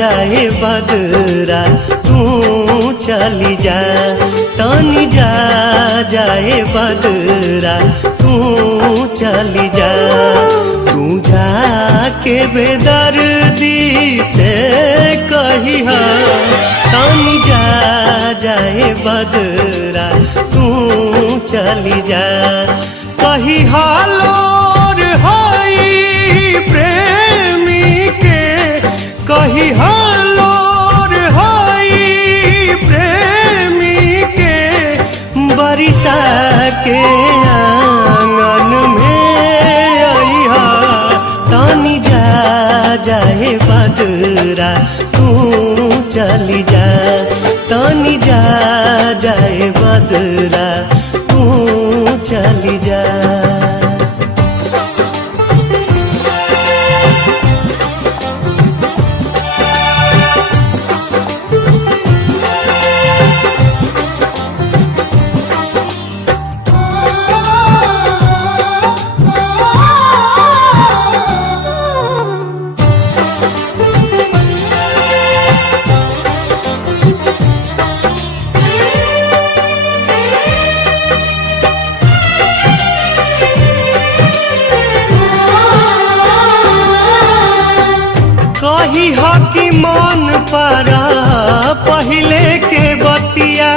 जाए बदरा तू चली जा, तनी जा जाए बदरा तू चली जा। तू जाके बेदर्दी से कहिया तनी जा जाए बदरा तू चली जा। कही हालोर हई प्रेमी के, कही हालोर हई प्रेमी के, बरिसा के आंगन में अइहा तनी जा जाए बदरा तू चली जा, तनी जा जाए बदरा तू चली जा। कही हो कि मन पारा पहले के बतिया,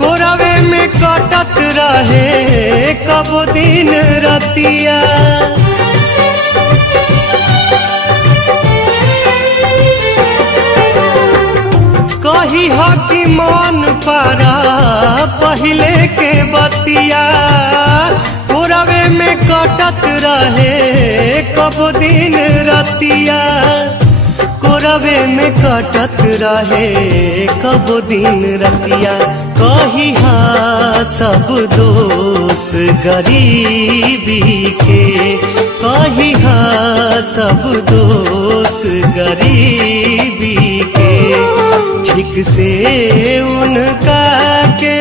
कोरवे में कटत रहे कब दिन रतिया। कही हो कि मन पारा पहले के बतिया, कोरवे में कटत रहे कब दिन रतिया। कोरवे में कटत रहे कब दिन रतिया। कही हाँ सब दोष गरीबी के, कही हाँ सब दोष गरीबी के। ठीक से उनका के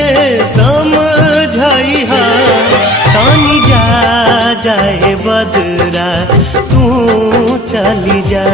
समझइहा तनी जा जाए बदरा तू चली जा।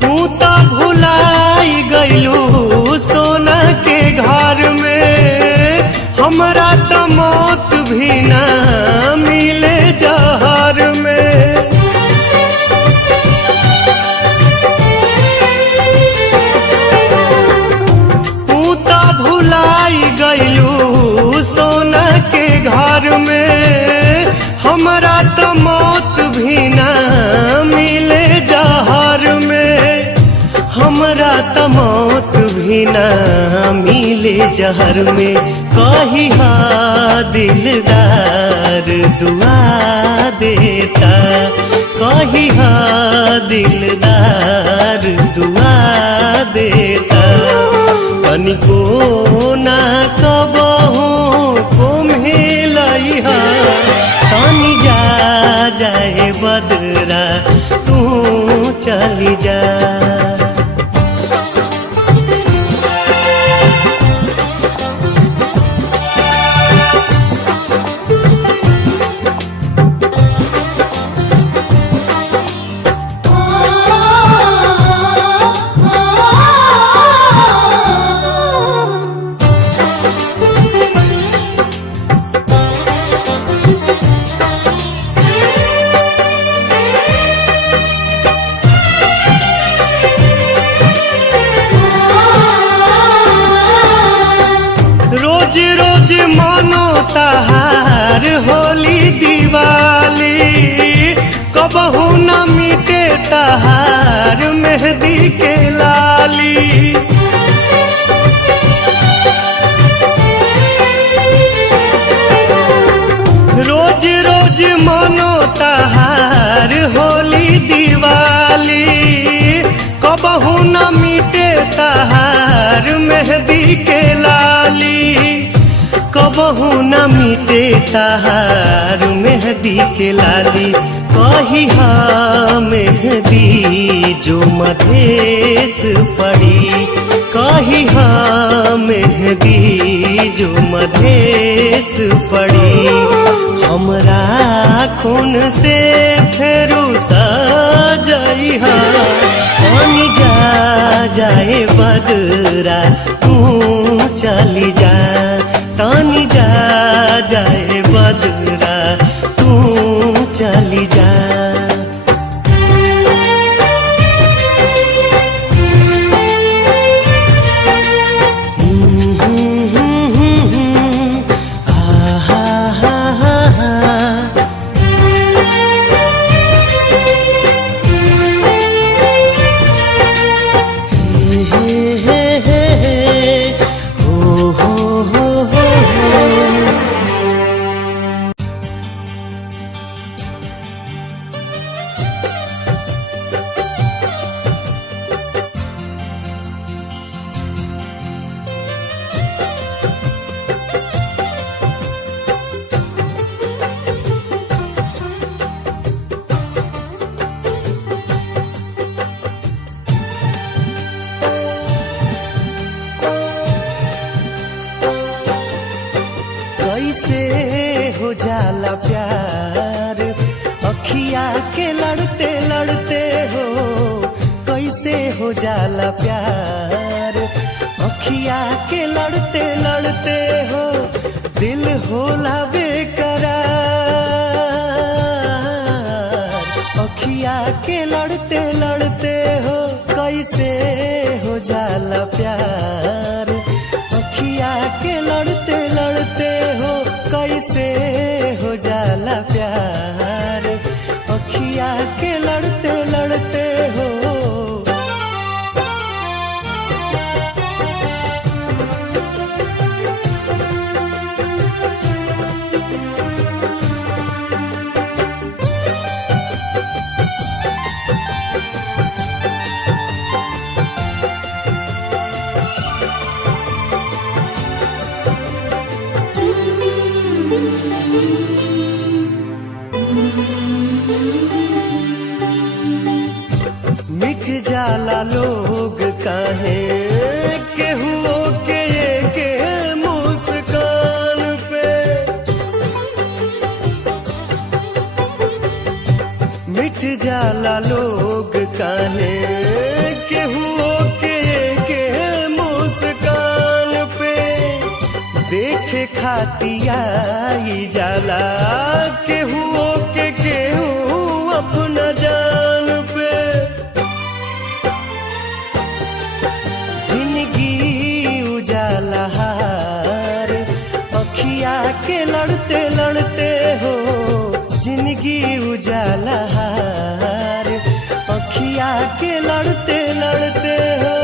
तू तो भुलाई गइलू सोना के घर में, हमरा तो मौत भी ना मिले जहर में। तू तो भुलाई गइलू सोना के घर में, हमरा तो मौत भी ना मिले जहर में। हमरा तो मौत भी ना मिले जहर में। कही हाँ दिलदार दुआ देता, कही हाँ दिलदार दुआ देता। तनिको ना कबहू को मिलइहा तनी जा जाए बदरा तू चली जा। रोज रोज मानो तहार होली दिवाली, कबहू न मिटे तहार मेहंदी के लाली। रोज रोज मानो तहार होली दिवाली, कबहू न मिटे तहार मेहंदी के लाली। लाली कबहू न मिटे तहार मेहंदी के लाली कही मेहंदी जो मधेश पड़ी कही मेहंदी जो मधेश पड़ी हमरा खून से फेरू सजइहा पानी जा जाए बदरा तू चली जा तानी जा जाए बदरा तू चली जा कैसे हो जाला प्यार अखिया के लड़ते लड़ते हो कैसे हो जाला प्यार अखिया के लड़ते लड़ते हो दिल होला बेकरार अखिया के लड़ते लड़ते हो कैसे हो जाला प्यार अखिया के लड़ते लड़ते हो कैसे हो जाला प्यार अखिया के लड़ते लड़ते हो मिट जाला लोग काहे केहू के के मुस्कान पे मिट जाला लोग काहे केहू के मुस्कान पे देखे खातिया जाला केहू के केहू अपना जान पे उजाला हार अखिया के लड़ते लड़ते हो जिंदगी उजाला हार अखिया के लड़ते लड़ते हो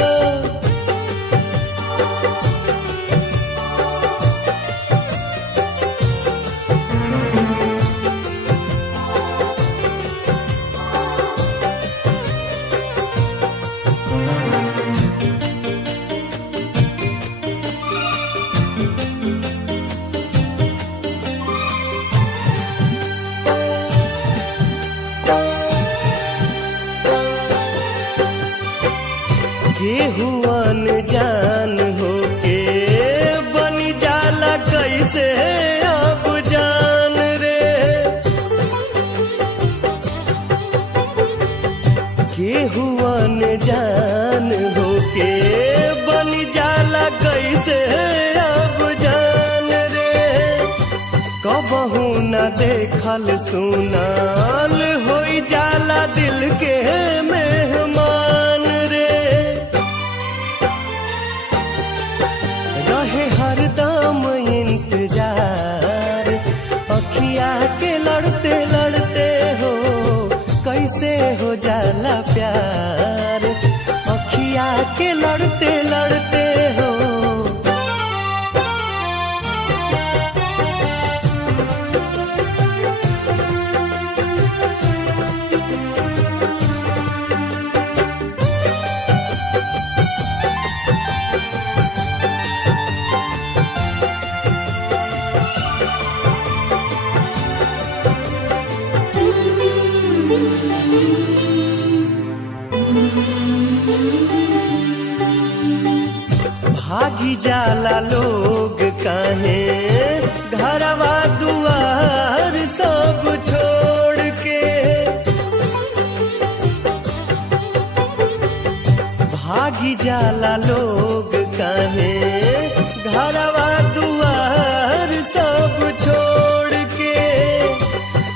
केहू अनजान होके बनी जाला कैसे अब जान रे केहू अनजान होके बनी जाला कैसे अब जान रे कबहू न देखल सुनाल होई जाला दिल के मेहमान रे रहे हरदम इंतजार अखिया के लड़ते लड़ते हो कैसे हो जाला प्यार अखिया के लड़ते लड़ते हो भागी जाला लोग काहे घरवा दुआर सब छोड़ के। भागी जाला लोग काहे घरवा दुआर सब छोड़ के।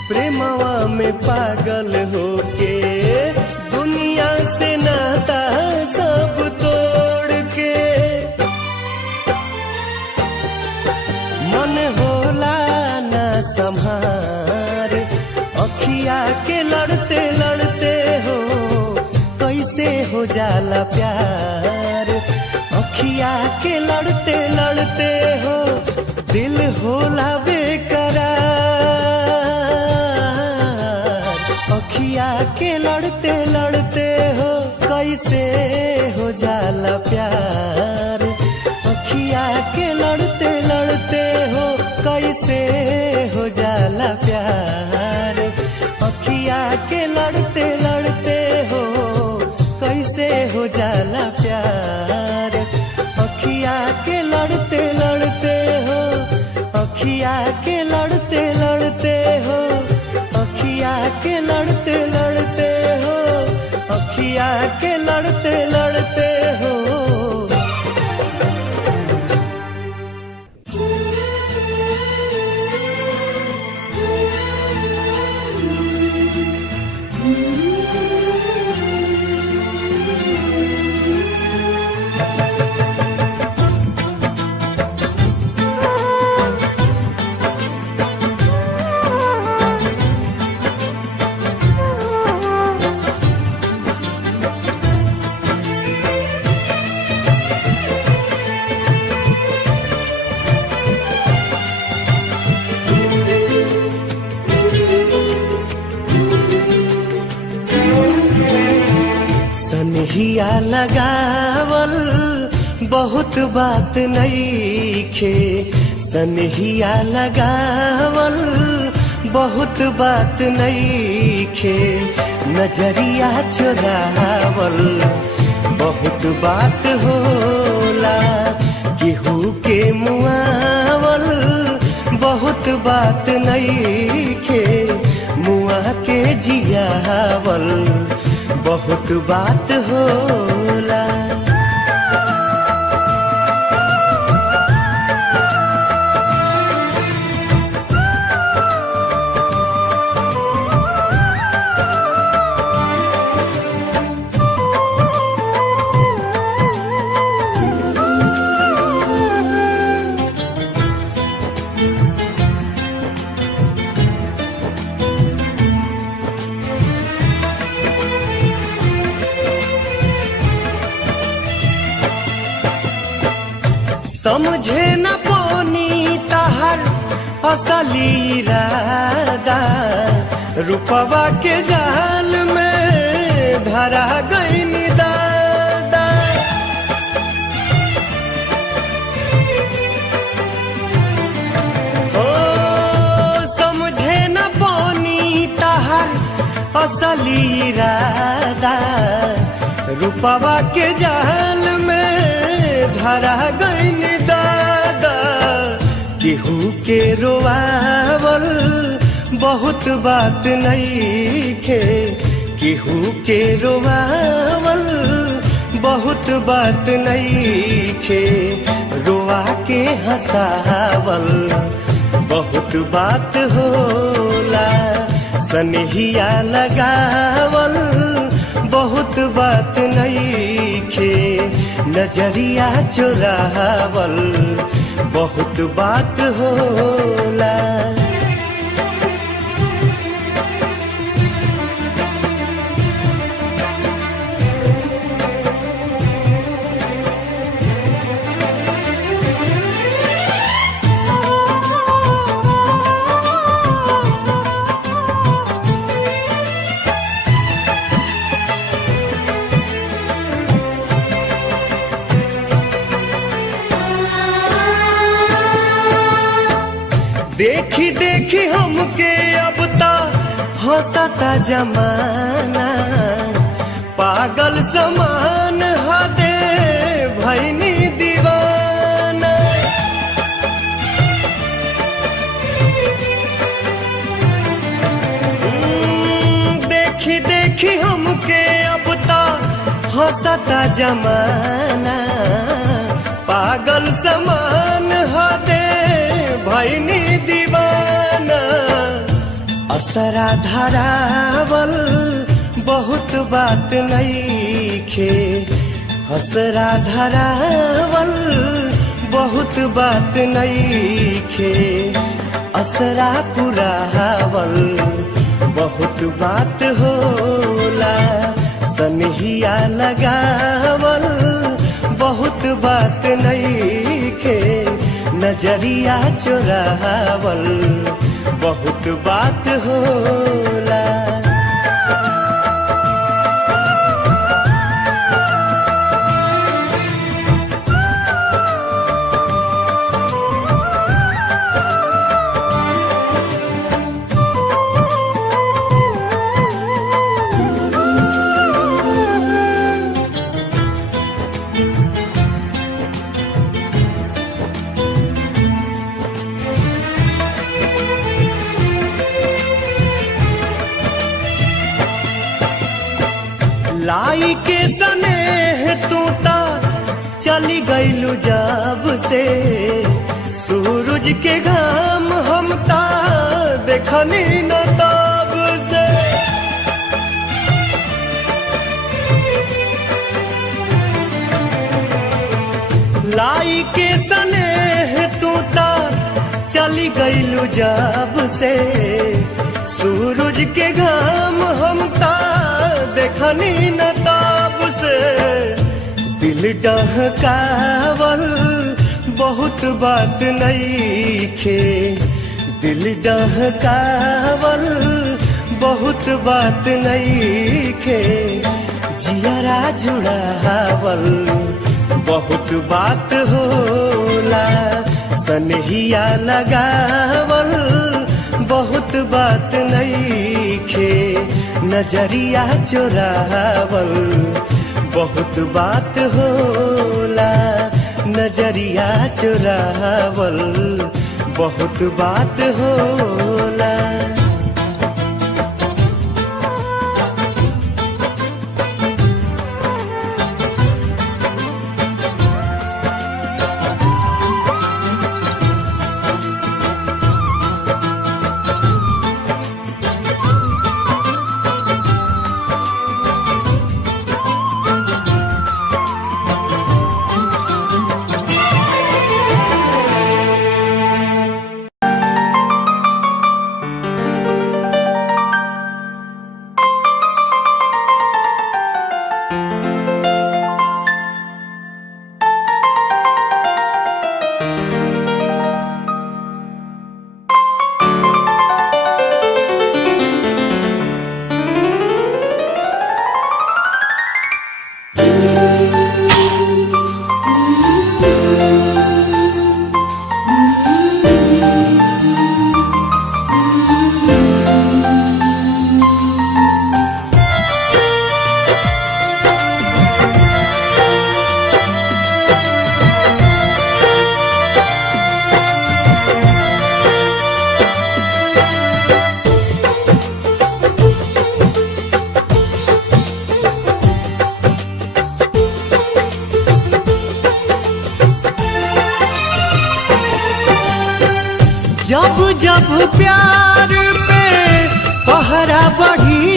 प्रेमवा में पागल होके दुनिया से नाता सब तोड़ के। मन होला ना संहार अखिया के लड़ते लड़ते हो कैसे हो जाला प्यार। अखिया के लड़ते लड़ते हो दिल होला बेकरार। अखिया के लड़ते लड़ते हो कैसे हो जाला प्यार। अखिया के लड़ते लड़ते हो कैसे हो जाला प्यार। अखिया के लड़ते लड़ते हो कैसे हो जाला प्यार। अखिया के लड़ते लड़ते हो अखिया के लड़ते लड़ते हो अखिया के लड़ते लड़ते हो अखिया के लड़ते लड़ते हो। सनहिया लगावल बहुत बात नइखे। सनहिया लगावल बहुत बात नइखे। नजरिया चुरावल बहुत बात होला। केहू के मुआवल बहुत बात नइखे। मुआ के जियावल बहुत बात होला। समझे न पोनी तहर असली इरादा। रूपवा के जाल में धरा गईन दादा। ओ समझे न पोनी तहर असली इरादा। रूपवा के जाल में धरा गईन दादा। केहू के रोआवल बहुत बात नइखे। केहू के रोआवल बहुत बात नइखे। रोआ के हंसावल बहुत बात होला। सनहिया लगावल बहुत बात नइखे। नजरिया चुरावल बहुत बात होला। देखी देखी हमके अब ता हंसता जमाना, पागल समान हदे भैनी दीवाना। देखी हमके अब ता हंसता जमाना, पागल समान हदे भैनी दीवाना। असरा धरावल बहुत बात नइखे, असरा धरावल बहुत बात नइखे, असरा पुरावल बहुत बात होला। सनहिया लगावल बहुत बात नइखे, नजरिया चुरावल बहुत बात होला। लाई के सनेह तू ता चली गईलू जब से, सूरज के घाम हम ता देखनी न तब से। लाई के सनेह तू ता चली गईलू जब से, सूरज के घाम हम ता देखनी न ताब से। दिल डहकावल बहुत बात नइखे, दिल डहकावल बहुत बात नइखे, जियरा जुड़ावल बहुत बात होला। सनहिया लगावल बहुत बात नइखे, नजरिया चुरावल बहुत बात होला। नजरिया चुरावल बहुत बात होला। जब जब प्यार पे पहरा बढ़ी,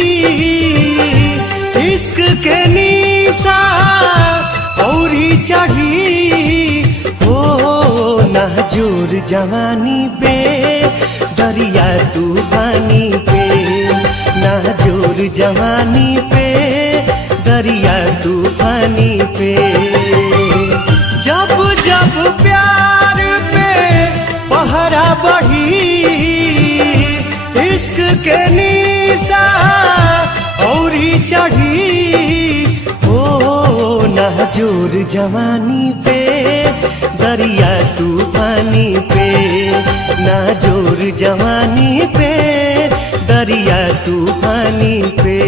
इश्क के निशा औरी चढ़ी, हो नाजुर जवानी पे दरिया तूफानी पे, नाजुर जवानी पे दरिया तूफानी पे। जब जब प्यार पे पहरा बढ़ी, इश्क के निशा औरी चढ़ी, हो नाजुर जवानी पे दरिया तूफानी पे, नाजुर जवानी पे दरिया तूफानी पे।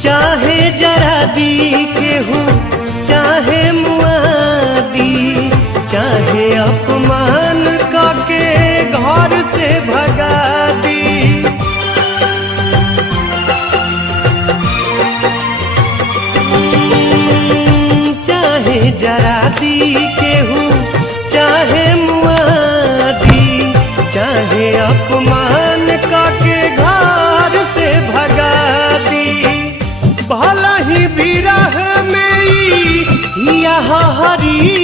चाहे जरा दी केहू चाहे मुआदी, चाहे अपमान काके घर से भगा दी। चाहे जरा दी केहू चाहे मुआदी, चाहे अपमान काके घर से भगा दी। भला ही विरह में यह हरी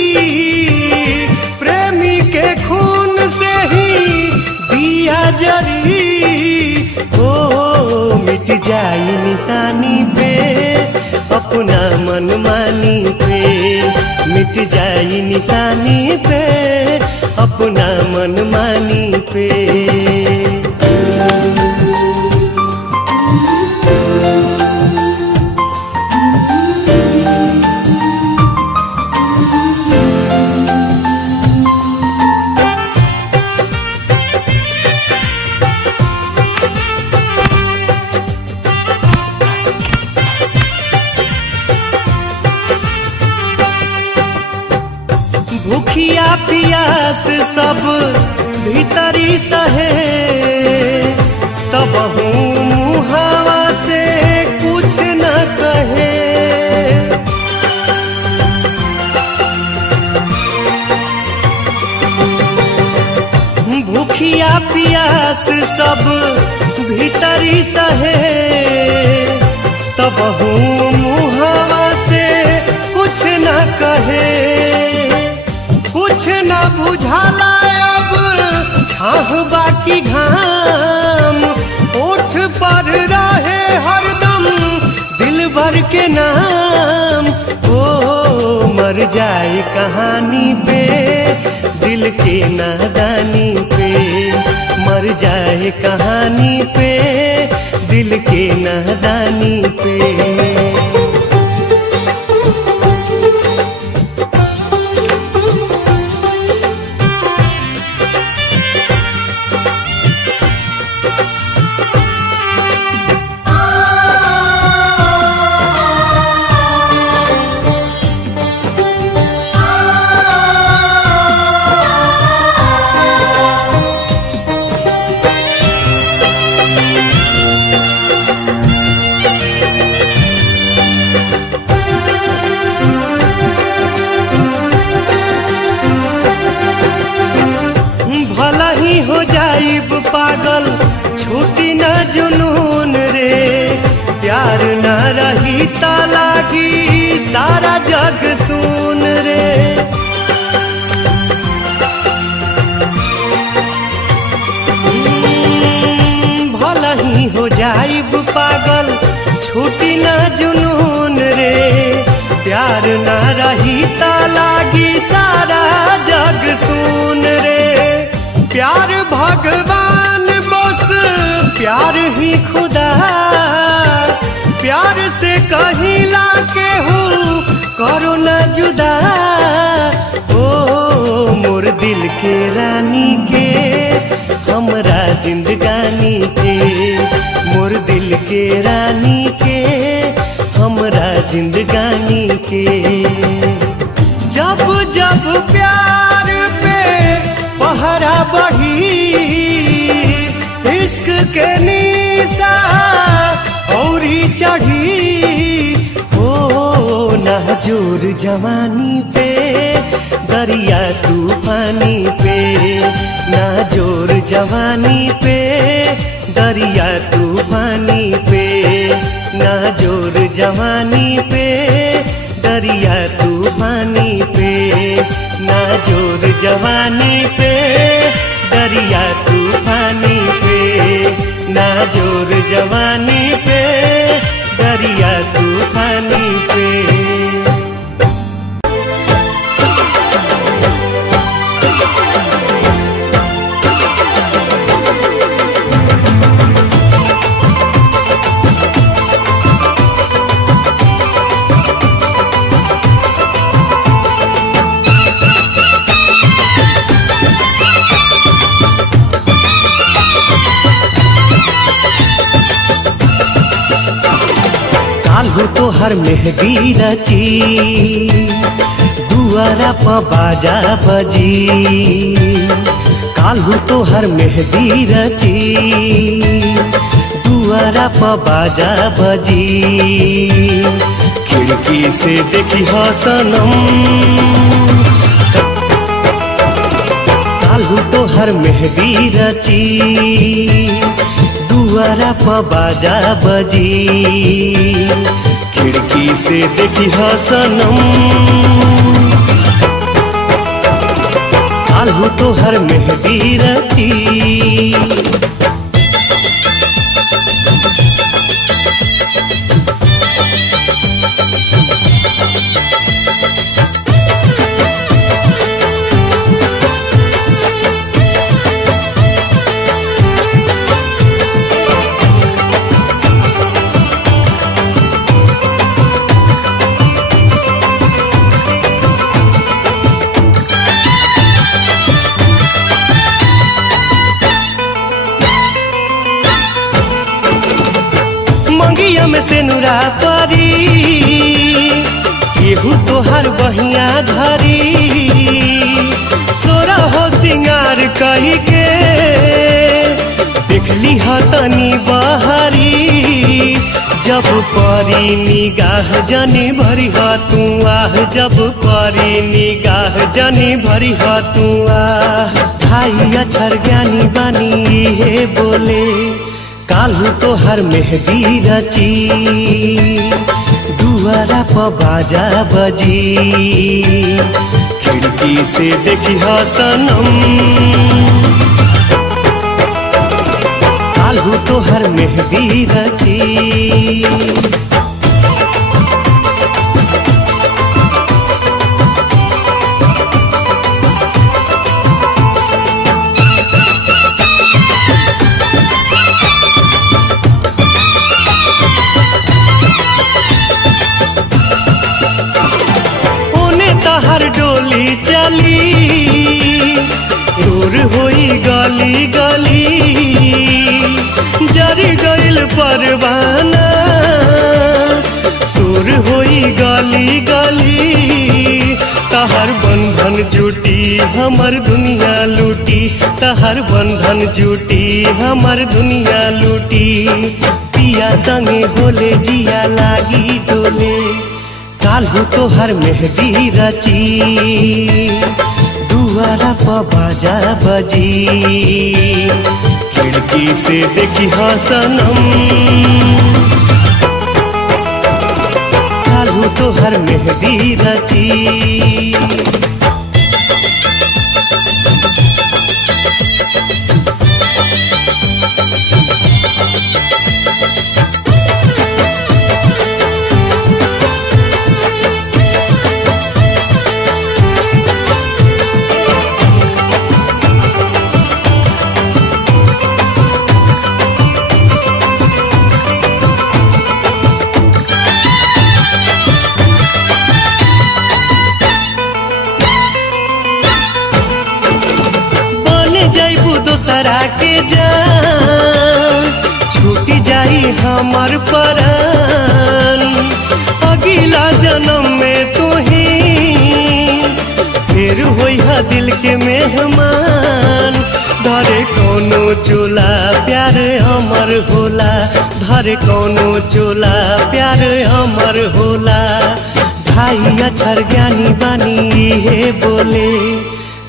प्रेमी के खून से ही दिया जरी। ओ मिट जाई निशानी पे अपना मनमानी पे, मिट जाई निशानी पे अपना मनमानी पे। भूखिया पियास सब भीतरी सहे, तब मुहावा से कुछ न कहे। भूखिया पियास सब भीतरी सहे, तब मुहावा से कुछ न कहे। कुछ न बुझाला अब छाह बाकी घाम, ओठ पर रहे हरदम दिल भर के नाम। ओ मर जाए कहानी पे दिल के नादानी पे, मर जाए कहानी पे दिल के नादानी पे। हो जाइब पागल छूटी न जुनून रे, प्यार न रही ता लागी सारा जग सुन रे। भला ही हो जाइब पागल छूटी न जुनून रे, प्यार न रही ता लागी सारा जग सुन रे। प्यार भगवान बस प्यार ही खुदा, प्यार से कहिला केहू करो न जुदा। ओ मोर दिल के रानी के हमरा जिंदगानी के, मोर दिल के रानी के हमरा जिंदगानी के। जब जब प्यार पे पहरा बढ़ी, इश्क के निशा औरी चढ़ी। ओ नाजुर जवानी पे दरिया तूफानी पे, नाजुर जवानी पे दरिया तूफानी पे, नाजुर जवानी पे दरिया तूफानी पे, नाजुर जवानी पे दरिया तूफानी पे, नाजुर जवानी पे दरिया तूफानी पे। काल्हू तोहर मेहदी रची दुआरा प बाजा बजी काल्हू तोहर मेहदी रची दुआरा प बाजा बजी खिड़की से देखी ह सनम काल्हू तोहर मेहदी रची दुआरा प बाजा बजी खिड़की से देखी ह सनम काल्हू तोहर मेहदी रची मंगिया में से नुरा परी केहू तोहर बहिया धरी सोरा हो सिंगार कही के देखली ह तनी बहरी जब परी निगाह जनी भरी ह तू आह जब परी निगाह जनी भरी ह तू आह भाई अक्षर ज्ञानी बानी हे बोले काल्हू तोहर मेहदी रची दुआरा प बाजा बजी खिड़की से देखी ह सनम काल्हू तोहर मेहदी रची हर डोली चली दूर होई गली गली जरी गइल परवाना सुर होई गली गली तहर बंधन जुटी हमर दुनिया लूटी तहर बंधन जुटी हमर दुनिया लूटी पिया संगे बोले जिया लागी डोले काल्हू तोहर मेहदी रची दुआरा प बाजा बजी खिड़की से देखी ह सनम काल्हू तोहर मेहदी रची दोसरा के जान छूटी जाई हमर परान अगला जन्म में तू ही फिर होई हा दिल के मेहमान धरे कोनो चोला प्यार हमर होला धरे कोनो चोला प्यार हमर होला भाई अक्षर ज्ञानी बानी हे बोले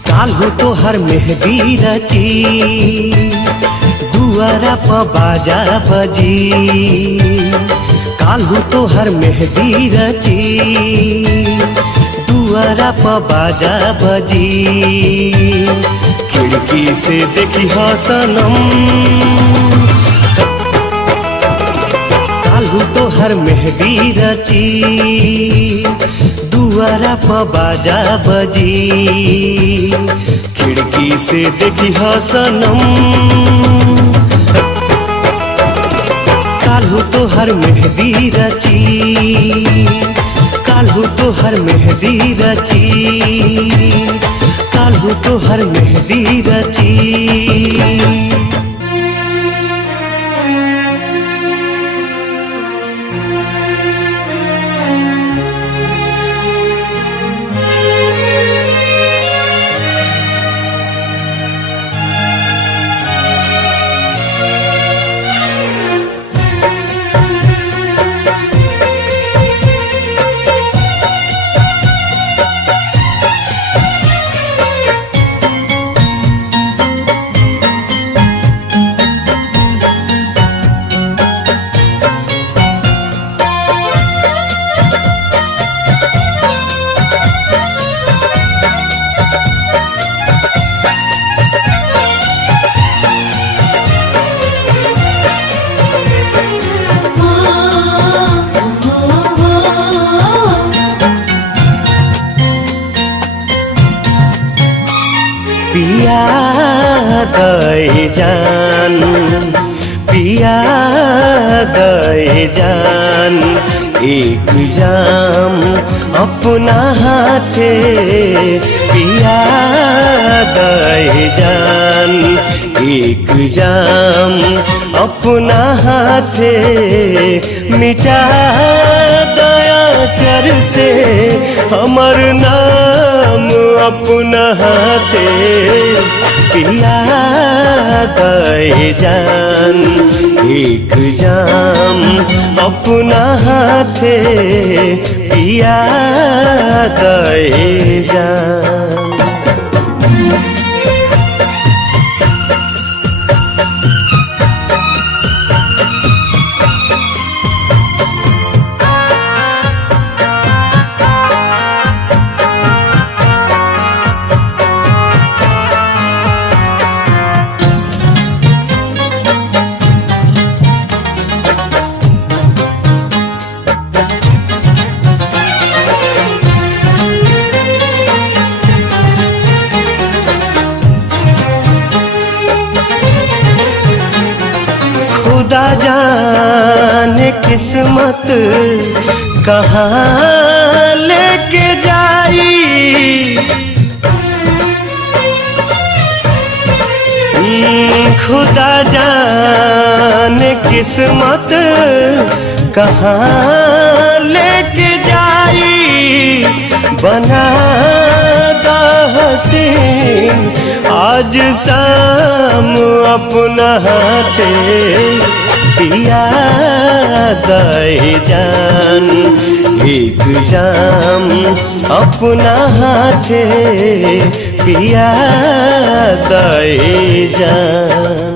काल्हू तोहर मेहदी रची दुआरा प बाजा बजी काल्हू तोहर मेहदी रची दुआरा प बाजा बजी खिड़की से देखी ह सनम काल्हू तोहर मेहदी रची दुआरा प बाजा बजी खिड़की से देखी ह सनम काल्हू तोहर मेहदी रची काल्हू तोहर मेहदी रची काल्हू तोहर मेहदी रची। जान पिया दे जान एक जाम अपना हाथे पिया दे जान एक जाम अपना हाथे मिटा दया चर से हमर नाम अपना हाथे पिया दे जान एक जाम अपना हाथे पिया दे जान। खुदा जाने किस्मत कहाँ लेके जाई खुदा जाने किस्मत कहाँ लेके जाई बना दा हसीन आज शाम अपना हाथे पिया दे जान एक जाम अपना हाथे पिया दे जान।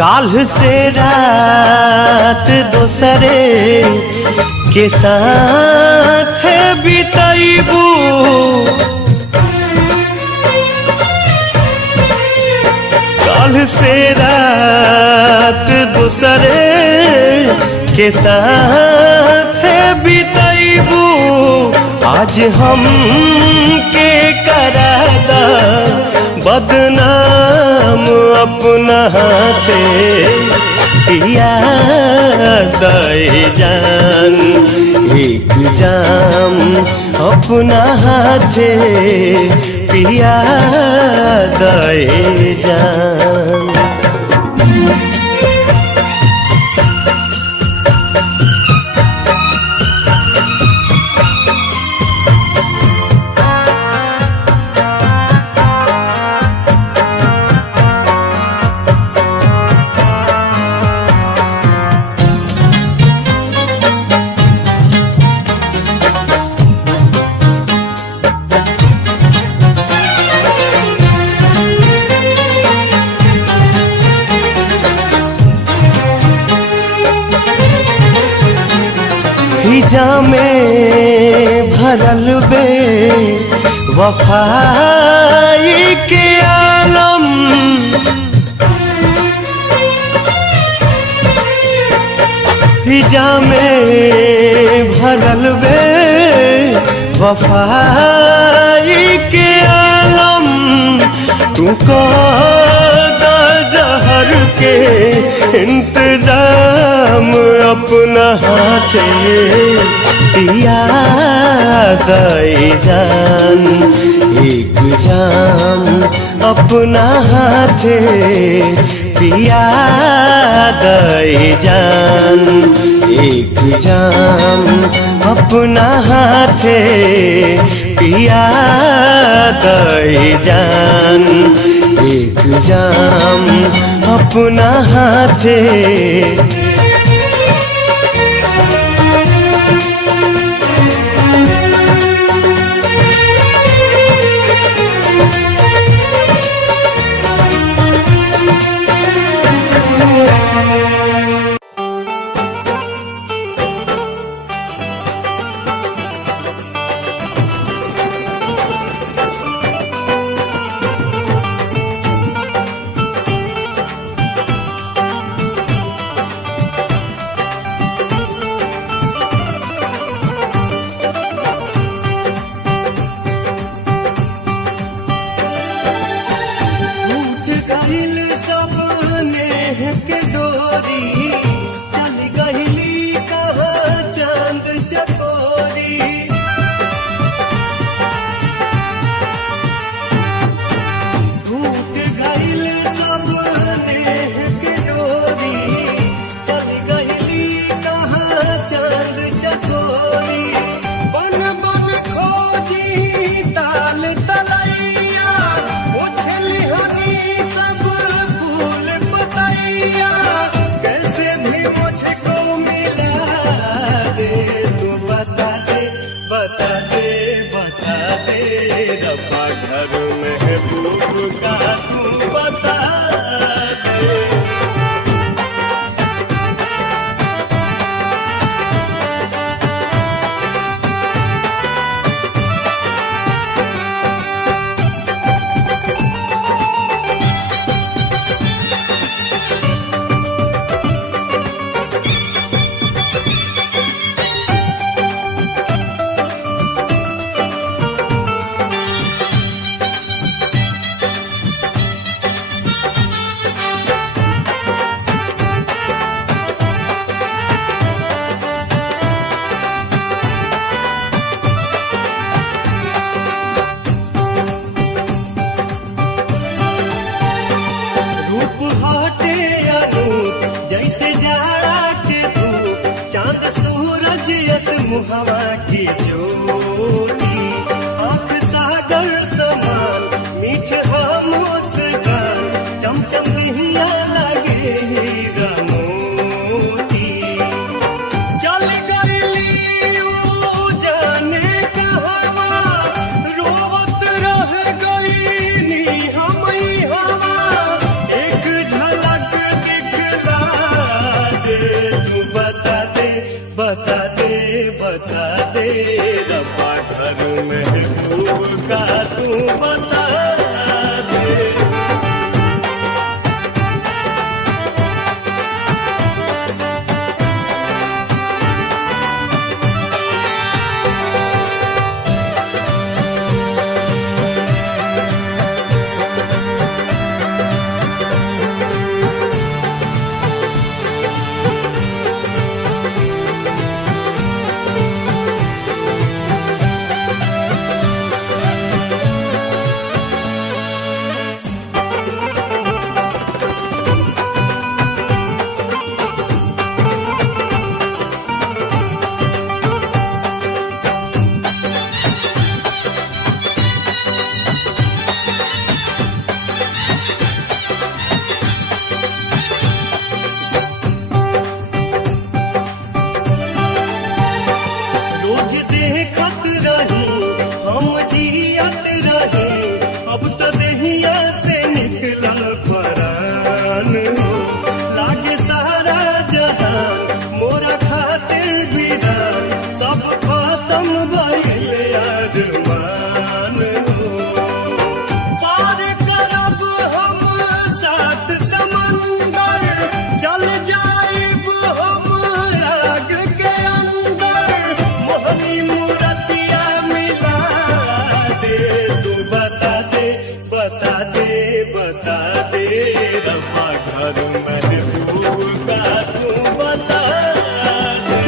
काल से रात दोसरे के साथ बिताइबू काल से रात दोसरे के साथ बिताइबू आज हम के करादा बदनाम अपना हाथे पिया दे जान एक जाम अपना हाथे पिया दे जान। हिजा में भरल बे वफाई के आलम हिजा में भरल बे वफाई के आलम तू को जहर के इंतजाम अपना हाथे पिया दे जान एक जाम अपना हाथे पिया दे जान एक जाम अपना हाथे पिया दे जान एक जाम अपना हाथे गोरी चली गईली कहाँ चांद चकोरी। टूट गईल सब नेह के डोरी चली गईली कहाँ चांद चकोरी। बन बन खोजी ताल तलैया उछली हनी सब फूल पतैया। कैसे भी मुझको मिला दे तू बता दे बता दे बता दे रब्बा घर महबूब का तू बता दे। रूप हटे अनूप जैसे जाड़ा के धूप चांद सूरज यस मुहवा की ज्योति। आँख सागर समान मीठ मुस्कान चमचम हिया लगे हीरा मोती। चल गईली ऊ जाने कहवा रोवत रह गईनी हमई हवा। एक झलक दिखला दे तू बता दे बता दे बता दे रब्बा घर महबूब का तू बता दे। रोज देखत रही हम जियत रही अब तो देहिया से निकलल परान हो। लागे सारा जहान मोरा खातिर विदान सब खत्म भइल अरमान हो। पार करब हम सात समंदर चल जाइब हम आग के अंदर। मोहनी मूरतिया मिला दे तू बता दे बता दे बता दे रब्बा घर महबूब का तू बता दे।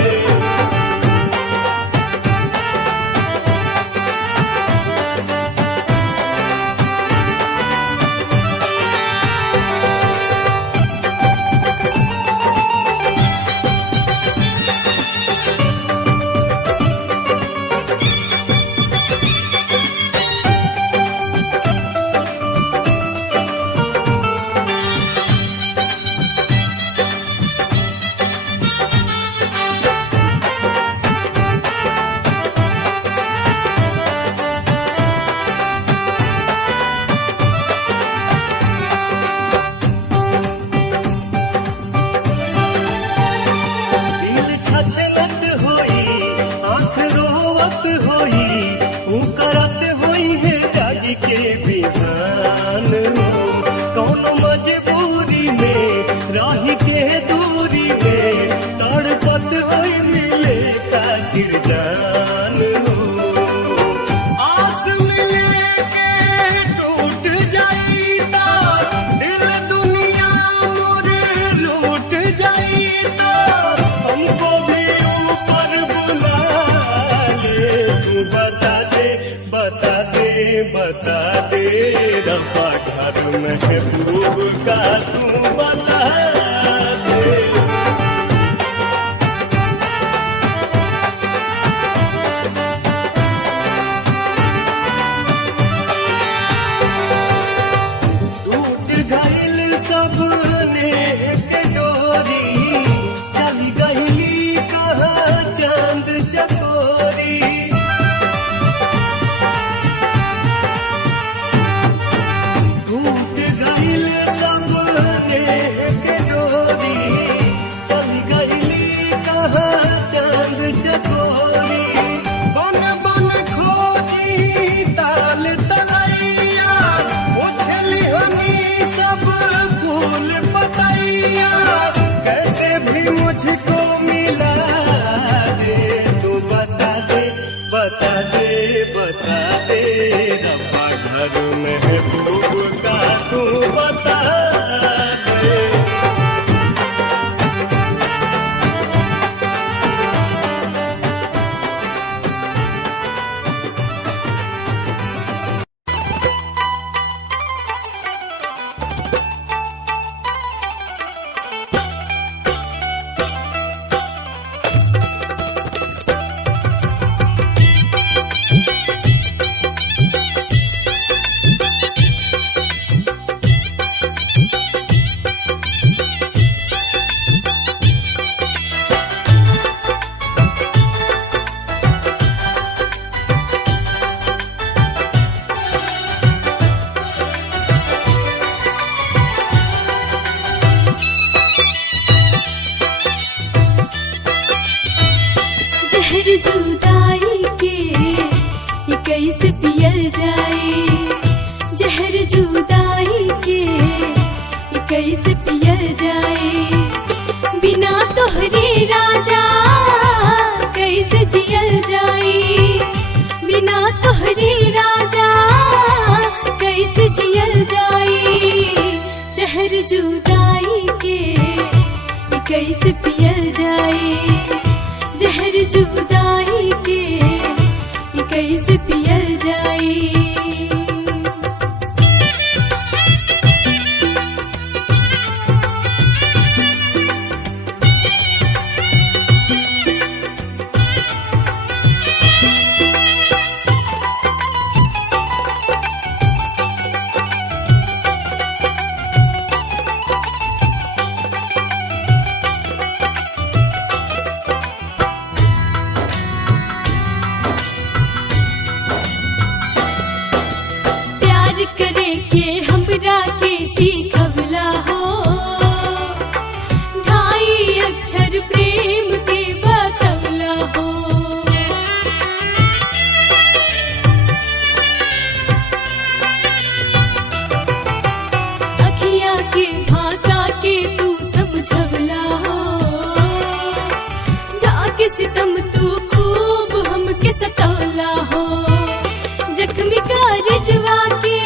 टूट बता दे रब्बा घर महबूब का तू बता दे। टूट गइल सबने एक डोरी, चली गइली कहाँ चांद चकोरी। मुझको मिला दे तू बता दे बता दे बता दे रब्बा घर महबूब का तू बता दे। जुदाई के ये कैसे पियल जाए, जहर जुदाई के ये कैसे पियल जाए। बिना तोहरे राजा कैसे जियल जाए, बिना तोहरे राजा कैसे जियल जाए। जहर जुदाई के ये कैसे पियल जाए, जहर जुदाई के ये कैसे पियल जाए। करे के हमरा के सीखवला हो, ढाई अक्षर प्रेम के बतवला हो। अखियाँ के भाषा के तू समझवला हो, ढाके सितम तू खूब हमके सतवला हो। जख्मी का रिजवा के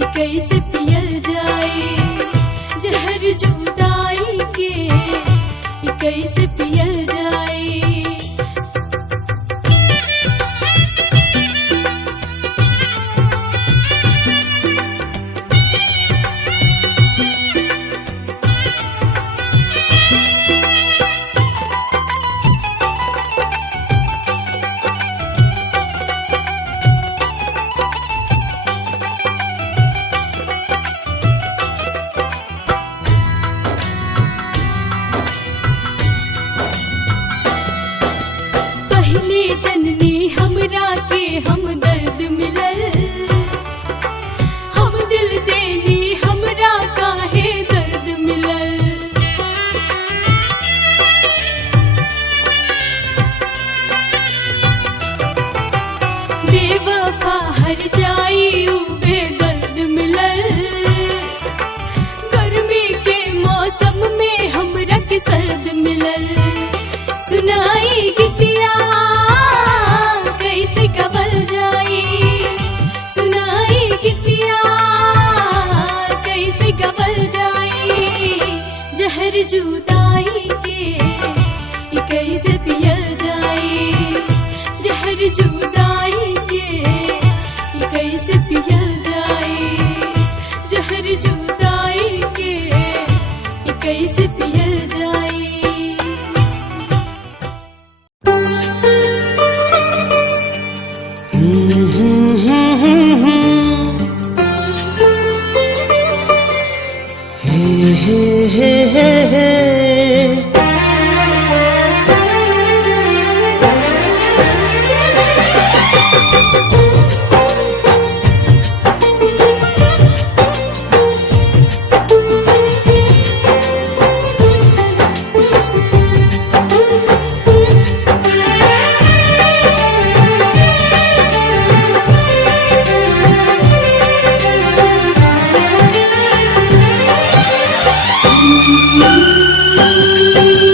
ई कैसे पियल जाए जहर जुदाई के ई कैसे पियल जाए। पहले जननी हमरा के हम दर्द मिलल, हम दिल देनी हमरा काहे दर्द मिलल। बेवफा हर जाई उ बेदर्द मिलल, गर्मी के मौसम में हमरा के सर्द मिलल। सुनाई गीतिया कैसे कबल जाई, सुनाई गीतिया कैसे कबल जाई जहर जुदाई के ई कैसे पियल जाई जहर जुदाई के ई कैसे पियल जाई जहर जुदाई के ई कैसे पियल जाई।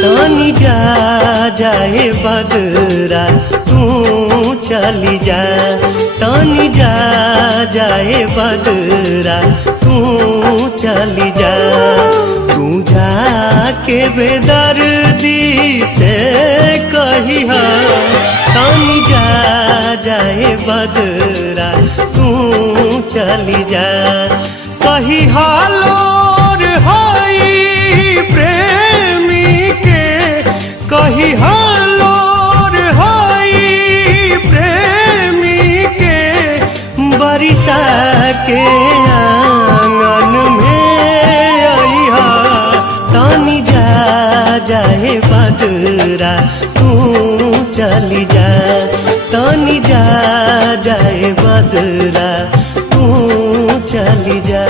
तानी जा जाए बदरा तू चली जा, तानी जा जाए बदरा तू चली जा। तू जाके बेदर्दी से कहिया, तानी जा जाए बदरा तू चली जा। कही हालोर होई प्रेमी के, कही हालोर होई प्रेमी के, बरिसा के आंगन में आइहा। तानी जा जाए बदरा तू चली जा, तानी जा जाए बदरा तू चली जा।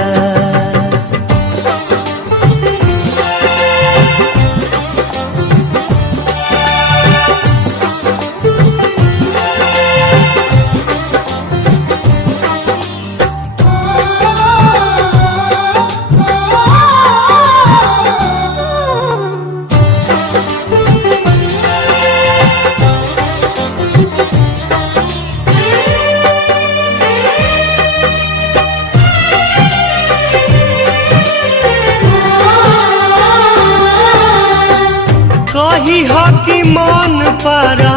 कही हो कि मन परा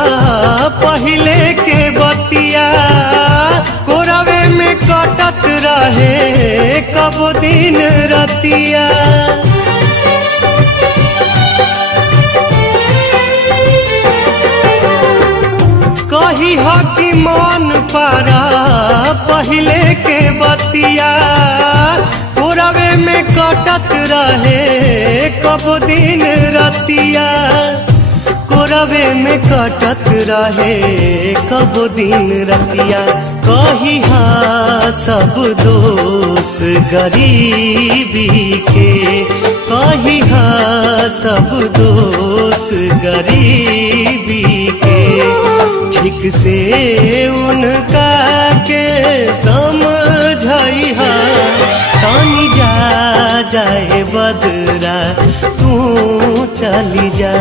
पहले के बतिया, कोरवे में कटत रहे कब दिन रतिया। कही हो कि मन परा पहले के बतिया, कोरवे में कटत रहे कब दिन रतिया। कोरवे में कटत रहे कब दिन रतिया। कही हाँ सब दोष गरीबी के, कही हाँ सब दोष गरीबी के। ठीक से उनका के समझाई हा, तानी जा जाए बदरा तू चली जा।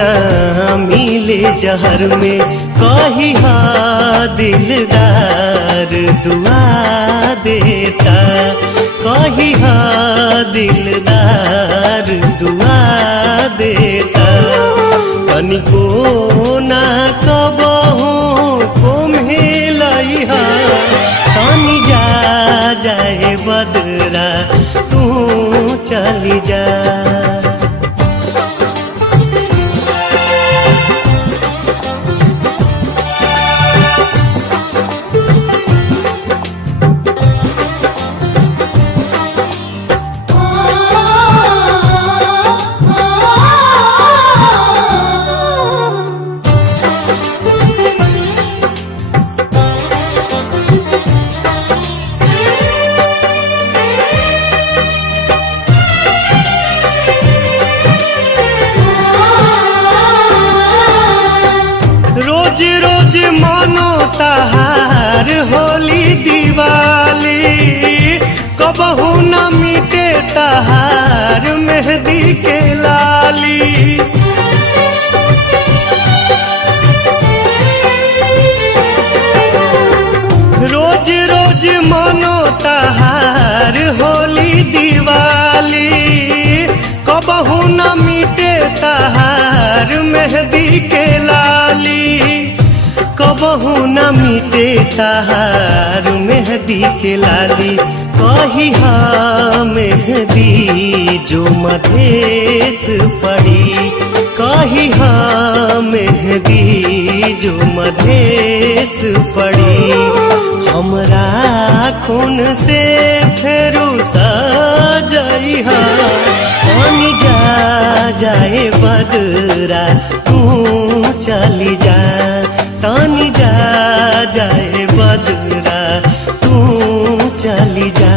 ना मिले जहर में कही हा दिलदार दुआ देता कही हा दिलदार दुआ देता तनिको ना कबहू कोम्हेलई हा तनी जा जाए बदरा तू चली जा रोज रोज मानो तहार होली दिवाली कबहू न मिटे तहार मेहंदी के लाली रोज रोज मानो तहार होली दिवाली कबहू न मिटे तहार मेहंदी के लाली कबहू न मिटे तहार मेहंदी के लाली कही हा मेहंदी जो मधेश पड़ी कही हा मेहंदी जो मधेश पड़ी हमरा खून से फेरू सजई हा पानी जा जाए बदरा तू चली जा तानी जा जाए बदरा तू चली जा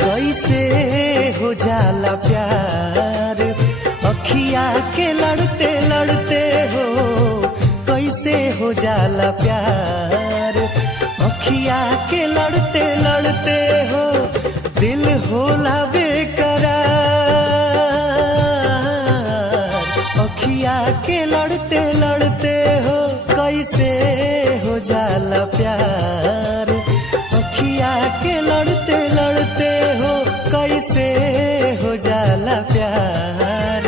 कैसे हो जाला प्यार अखिया के लड़ते लड़ते हो कैसे हो जाला प्यार अखिया के लड़ते लड़ते हो दिल होला बेकरार अखिया के लड़ते लड़ते हो कैसे हो जाला प्यार अखिया के लड़ते लड़ते हो कैसे हो जाला प्यार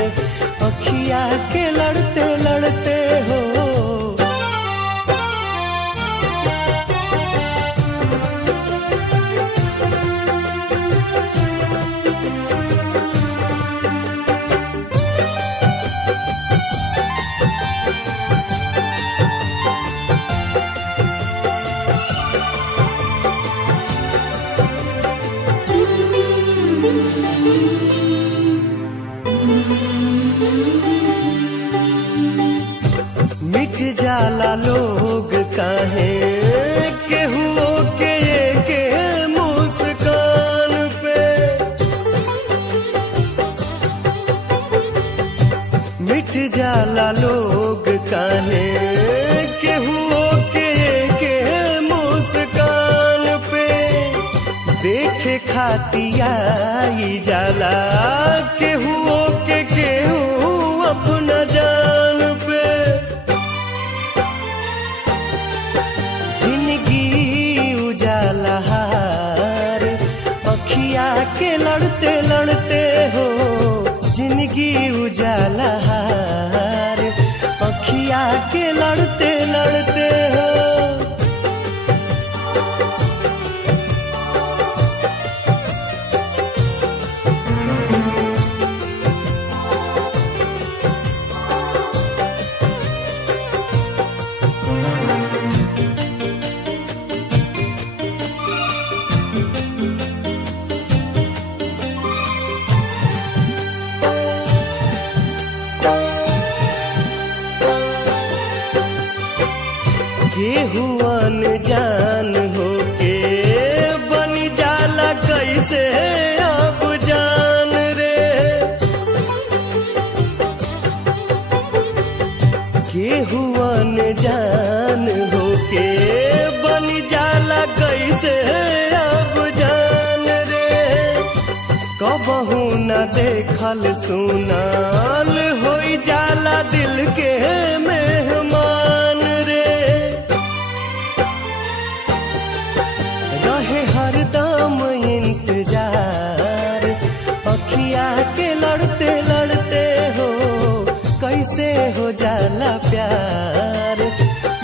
अखिया के लड़ते लड़ते हो मिट जाला लोग काहे केहू के के मुस्कान पे मिट जाला लोग काहे केहू के मुस्कान पे देखे खातिया जाला केहू के केहू अपना जान पे जिंदगी उजाला हार अखिया के लड़ते लड़ते हो जिंदगी उजाला हार अखिया के लड़ते लड़ते हो केहू अनजान होके बन जाला कैसे अब जान रे। केहू अनजान होके बन जाला कैसे अब जान रे। कबहू न देखल सुनाल होई जाला दिल के मेहमान रे। रहे हरदम इंतजार अखिया के लड़ते लड़ते हो कैसे हो जाला प्यार।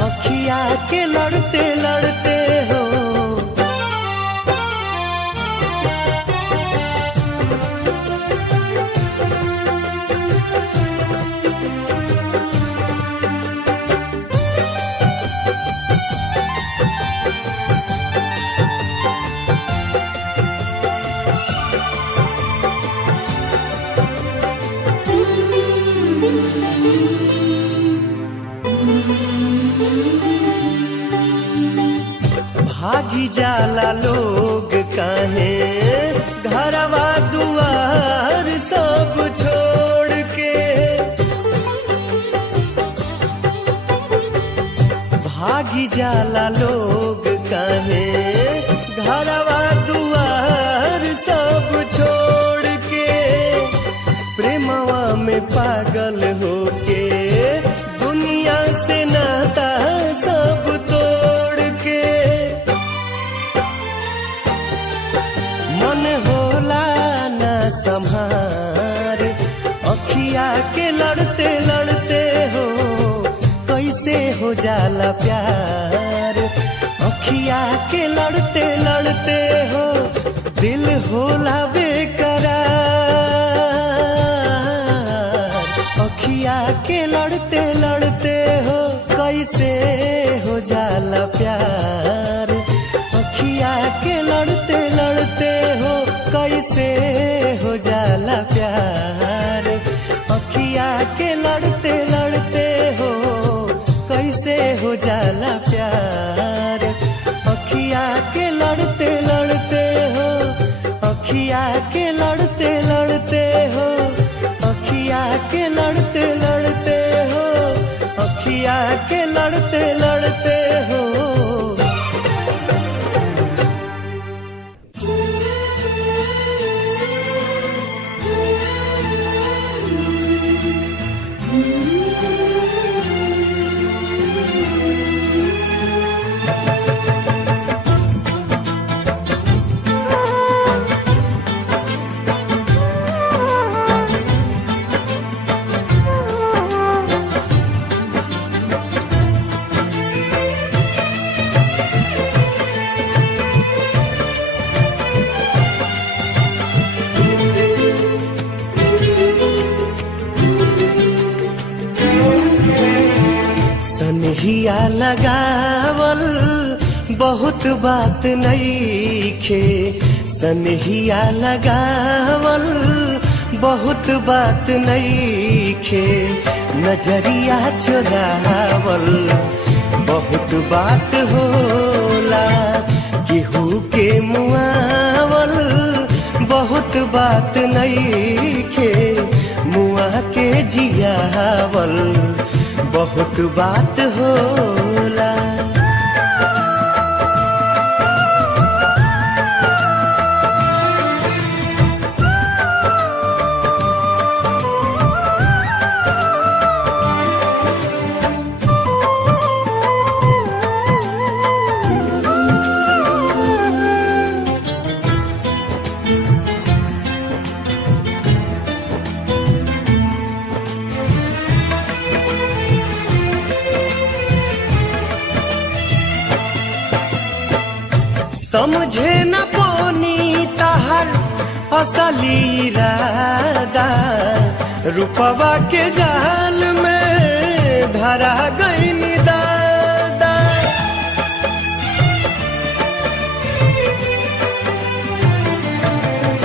अखिया के लड़ते लड़ते हो। भागी जाला लोग काहे घरवा दुआर सब छोड़ के। भागी जाला लोग काहे घरवा दुआर सब छोड़ के। प्रेमवा में पागल होके दुनिया से नाता सब तोड़ के। मन होला ना संभार अखिया के लड़ते लड़ते हो कैसे हो जाला प्यार। अखिया के लड़ते लड़ते हो दिल होला बेकरार। अखिया के लड़ते लड़ते हो कैसे हो जाला प्यार। अखिया के लड़ते लड़ते हो कैसे हो जाला प्यार। अखिया के लड़ते लड़ते हो कैसे हो जाला प्यार। अखिया के लड़ते लड़ते हो। अखिया के लड़ते लड़ते हो। अखिया के लड़ते लड़ते हो। अखिया के लड़ते लड़ते हो। सनहिया लगावल बहुत बात नईखे। सनहिया लगावल बहुत बात नईखे। नजरिया चुरावल बहुत बात होला। केहू के मुआवल बहुत बात नईखे। मुआ के जियावल बहुत बात होला। समझे न पोनी तहर असली इरादा। रूपवा के जाल में धरा गई दादा।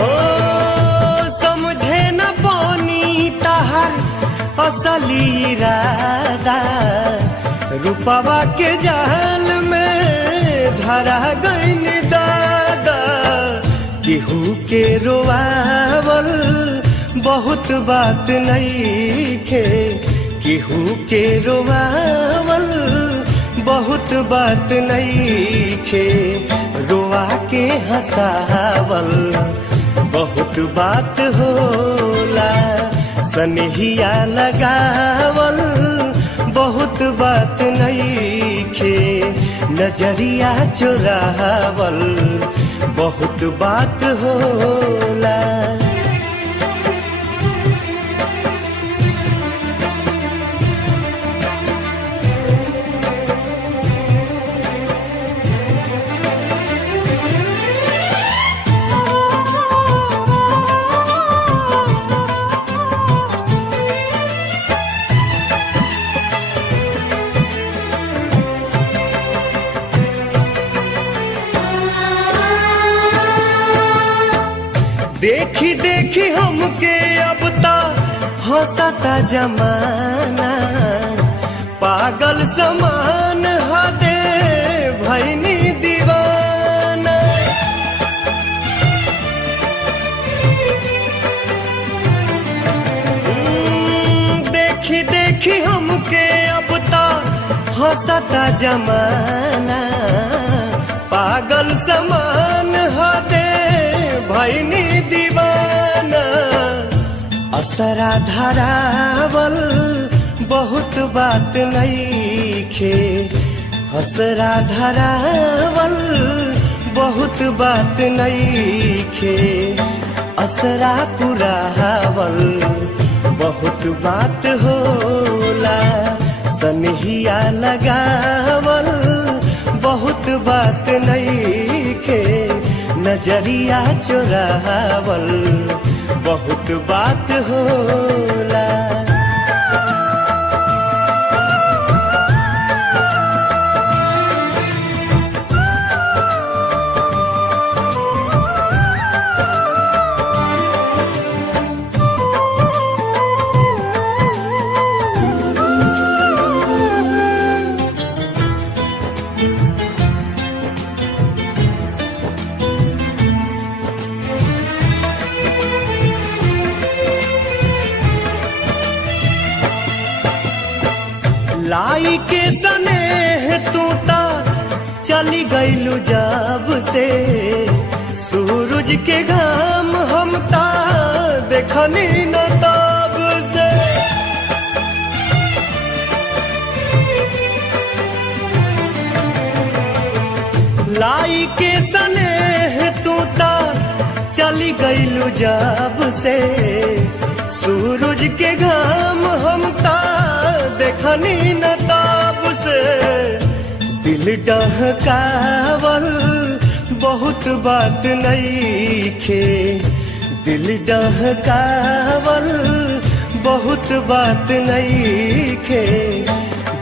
ओ समझे न पोनी तहर असली इरादा। रूपवा के जाल में धरा गईन दादा केहू के रोआवल बहुत बात नइखे केहू के रोआवल बहुत बात नइखे रोआ के हंसावल बहुत बात होला सनहिया लगावल बहुत बात नइखे नजरिया चुरावल बहुत बात होला। देखी देखी हमके अब ता हंसता जमाना पागल समान हदे भैनी दीवाना देखी देखी हमके अब ता हंसता जमाना पागल समान हदे भैनी दीवाना असरा धरावल बहुत बात नइखे असरा धरावल बहुत बात नइखे असरा पुरावल बहुत बात होला सनहिया लगावल बहुत बात नइखे नजरिया चुरावल बहुत बात होला। लाई के सनेह तू ता चली गईलू जब से सूरज के घाम हम ता देखनी न तब से लाई के सनेह तू ता चली गईलू जब से सूरज के घाम हम ता देखनी न ताब से दिल डहकावल बहुत बात नइखे दिल डहकावल बहुत बात नइखे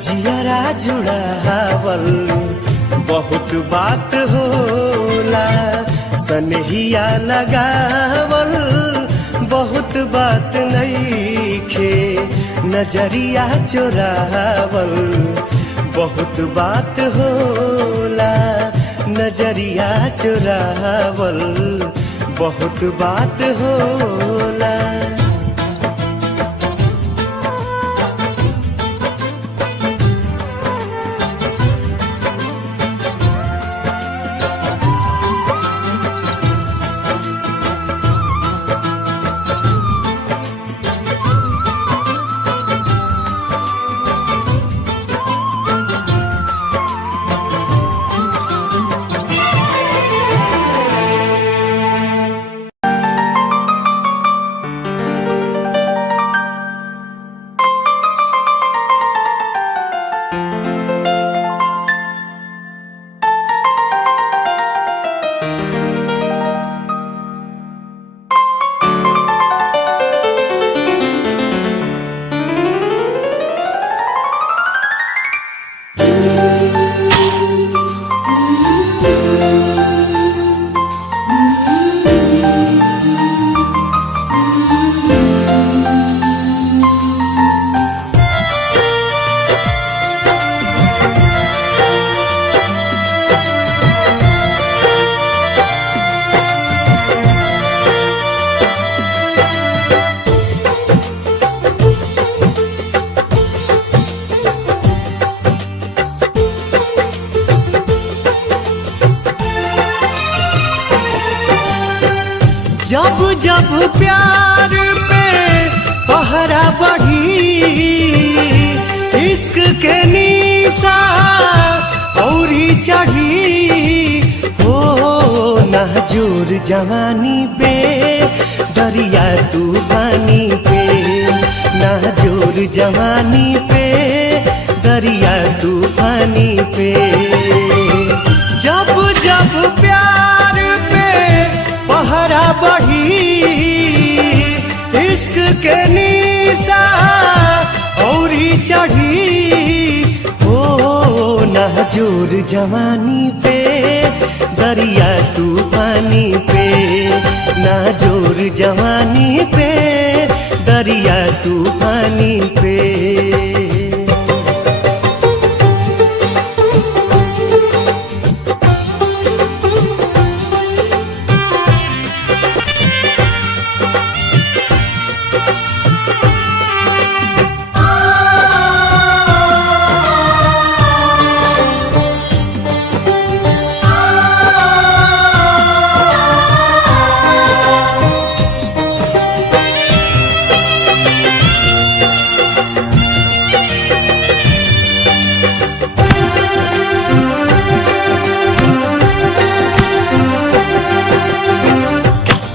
जियरा जुड़ावल बहुत बात होला सनहिया लगावल बहुत बात नइखे नजरिया चुरावल बहुत बात होला नजरिया चुरावल बहुत बात होला। जब जब प्यार पे पहरा बढ़ी, इश्क के निशा औरी चढ़ी, हो नाजुर जवानी पे दरिया तूफानी पे, नाजुर जवानी पे दरिया तूफानी पे। जब जब प्यार पे पहरा बढ़ी, इश्क के निशा औरी चढ़ी, हो नाजुर जवानी पे दरिया तूफानी पे, नाजुर जवानी पे दरिया तूफानी पे।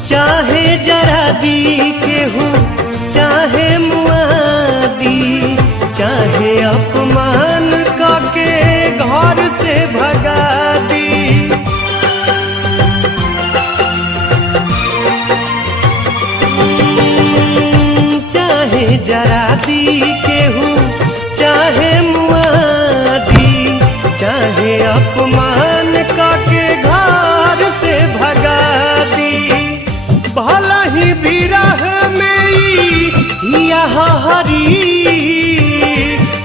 चाहे जरा दी के हूँ, चाहे मुआदी, चाहे अपमान करके घर से भगा दी। चाहे जरा दी के हूँ, चाहे मुआदी, चाहे अपमान करके घर से भगा दी। भला ही विरह में यह हरी,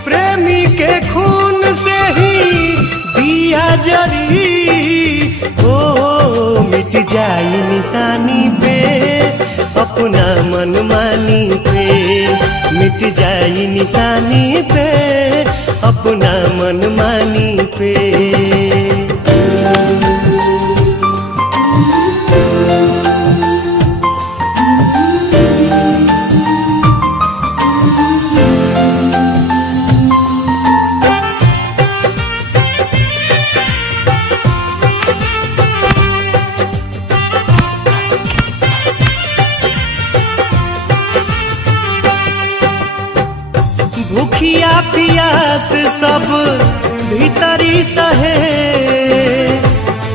प्रेमी के खून से ही दिया जरी, ओ मिट जाई निशानी पे अपना मनमानी पे, मिट जाई निशानी पे अपना मनमानी पे। भूखिया पियास सब भीतरी सहे,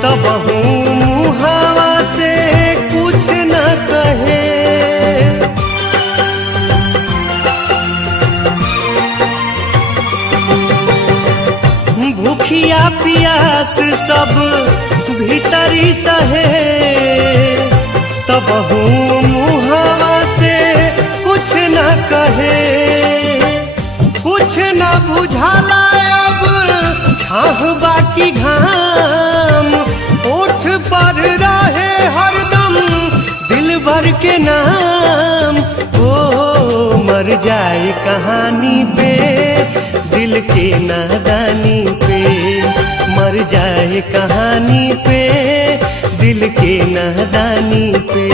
तब हूँ मुहावा से कुछ न कहे। भूखिया पियास सब भीतरी सहे, तब हूँ मुहावा से कुछ न कहे। कुछ न बुझाला अब छाह बाकी घाम, ओठ पर रहे हरदम दिल भर के नाम, ओ मर जाए कहानी पे दिल के नादानी पे, मर जाए कहानी पे दिल के नादानी पे।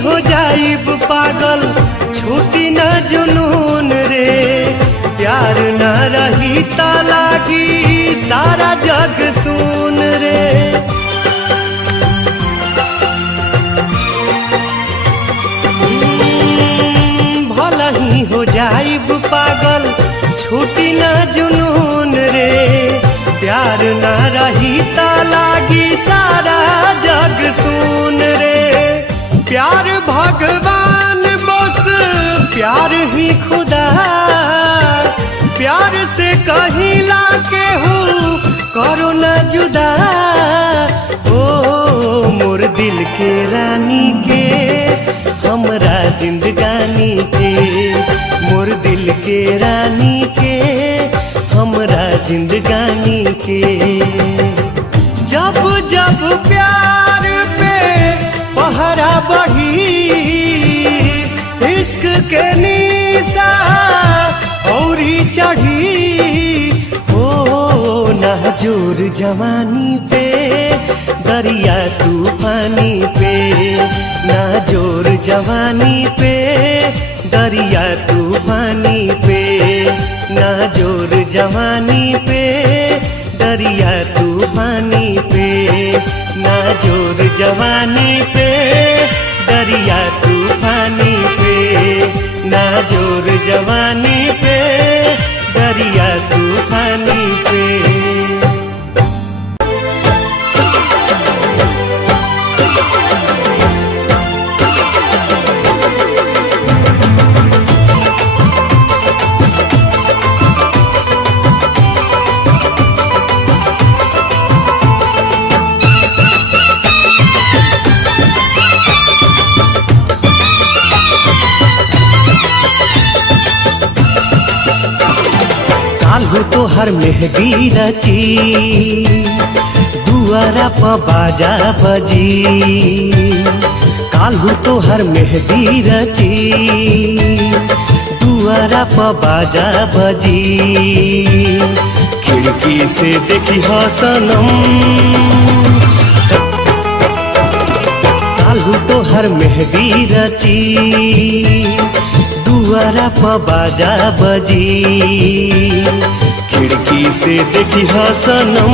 हो जाइब पागल छूटी न जुनून रे, प्यार न रही ता लागी सारा जग सुन रे। भला ही हो जाइब पागल छूटी न जुनून रे, प्यार न रही ता लागी सारा जग सुन रे। प्यार भगवान बस प्यार ही खुदा, प्यार से रानी के हमरा जिंदगानी के, मोर दिल के रानी के हमरा जिंदगानी के। जब जब प्यार पे पहरा बढ़ी, इश्क के निशा औरी चढ़ी, ओ नाजुर जवानी पे दरिया तूफानी पे, नाजुर जवानी पे दरिया तूफानी पे, नाजुर जवानी पे दरिया तूफानी पे, नाजुर जवानी पे दरिया तूफानी पे, नाजुर जवानी पे दरिया तूफानी पे। काल्हू तोहर मेहदी रची, दुआरा प बाजा बजी, काल्हू तोहर मेहदी रची, दुआरा प बाजा बजी, खिड़की से देखी ह सनम, काल्हू तोहर मेहदी रची, दुआरा प बाजा बजी, खिड़की से देखी ह सनम,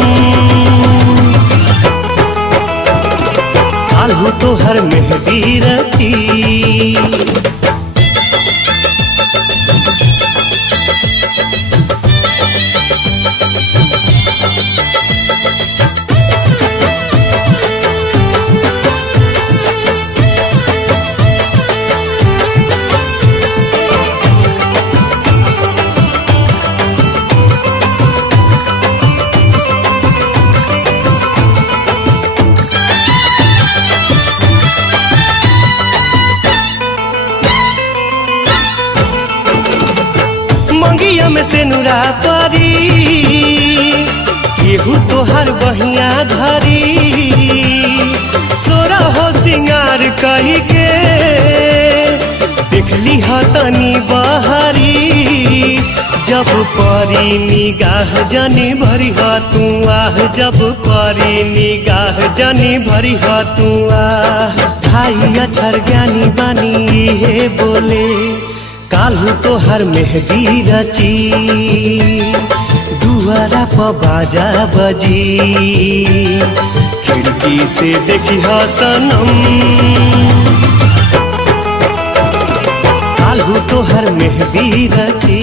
काल्हू तोहर मेहदी रची। मंगिया में से नुरा परी, केहू तोहर बहिया धरी, सोरा हो सिंगार कही के देखली ह तनी बहरी, जब परी निगाह जनी भरी ह तू आह, जब परी निगाह जनी भरी ह तू आह, भाई अक्षर ज्ञानी बानी हे बोले, काल्हू तोहर मेहदी रची, दुआरा प बाजा बजी, खिड़की से देखी ह सनम, काल्हू तोहर मेहदी रची।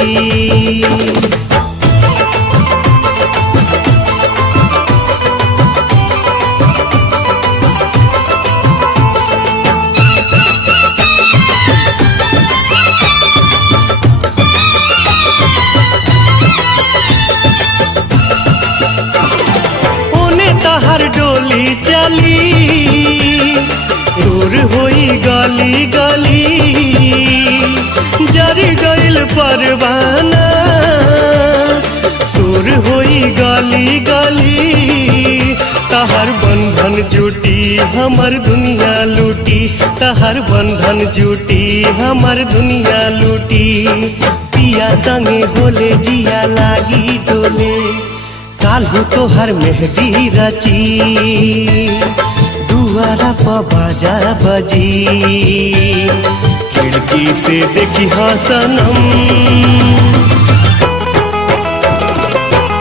तहर डोली चली, दूर होई गली गली, जरी गइल परवाना, सुर होई गली गली, तहर बंधन जुटी हमर दुनिया लूटी, तहर बंधन जुटी हमर दुनिया लूटी, पिया संगे बोले जिया लागी डोले, काल्हू तोहर मेहदी रची, दुआरा प बाजा बजी, खिड़की से देखी ह सनम,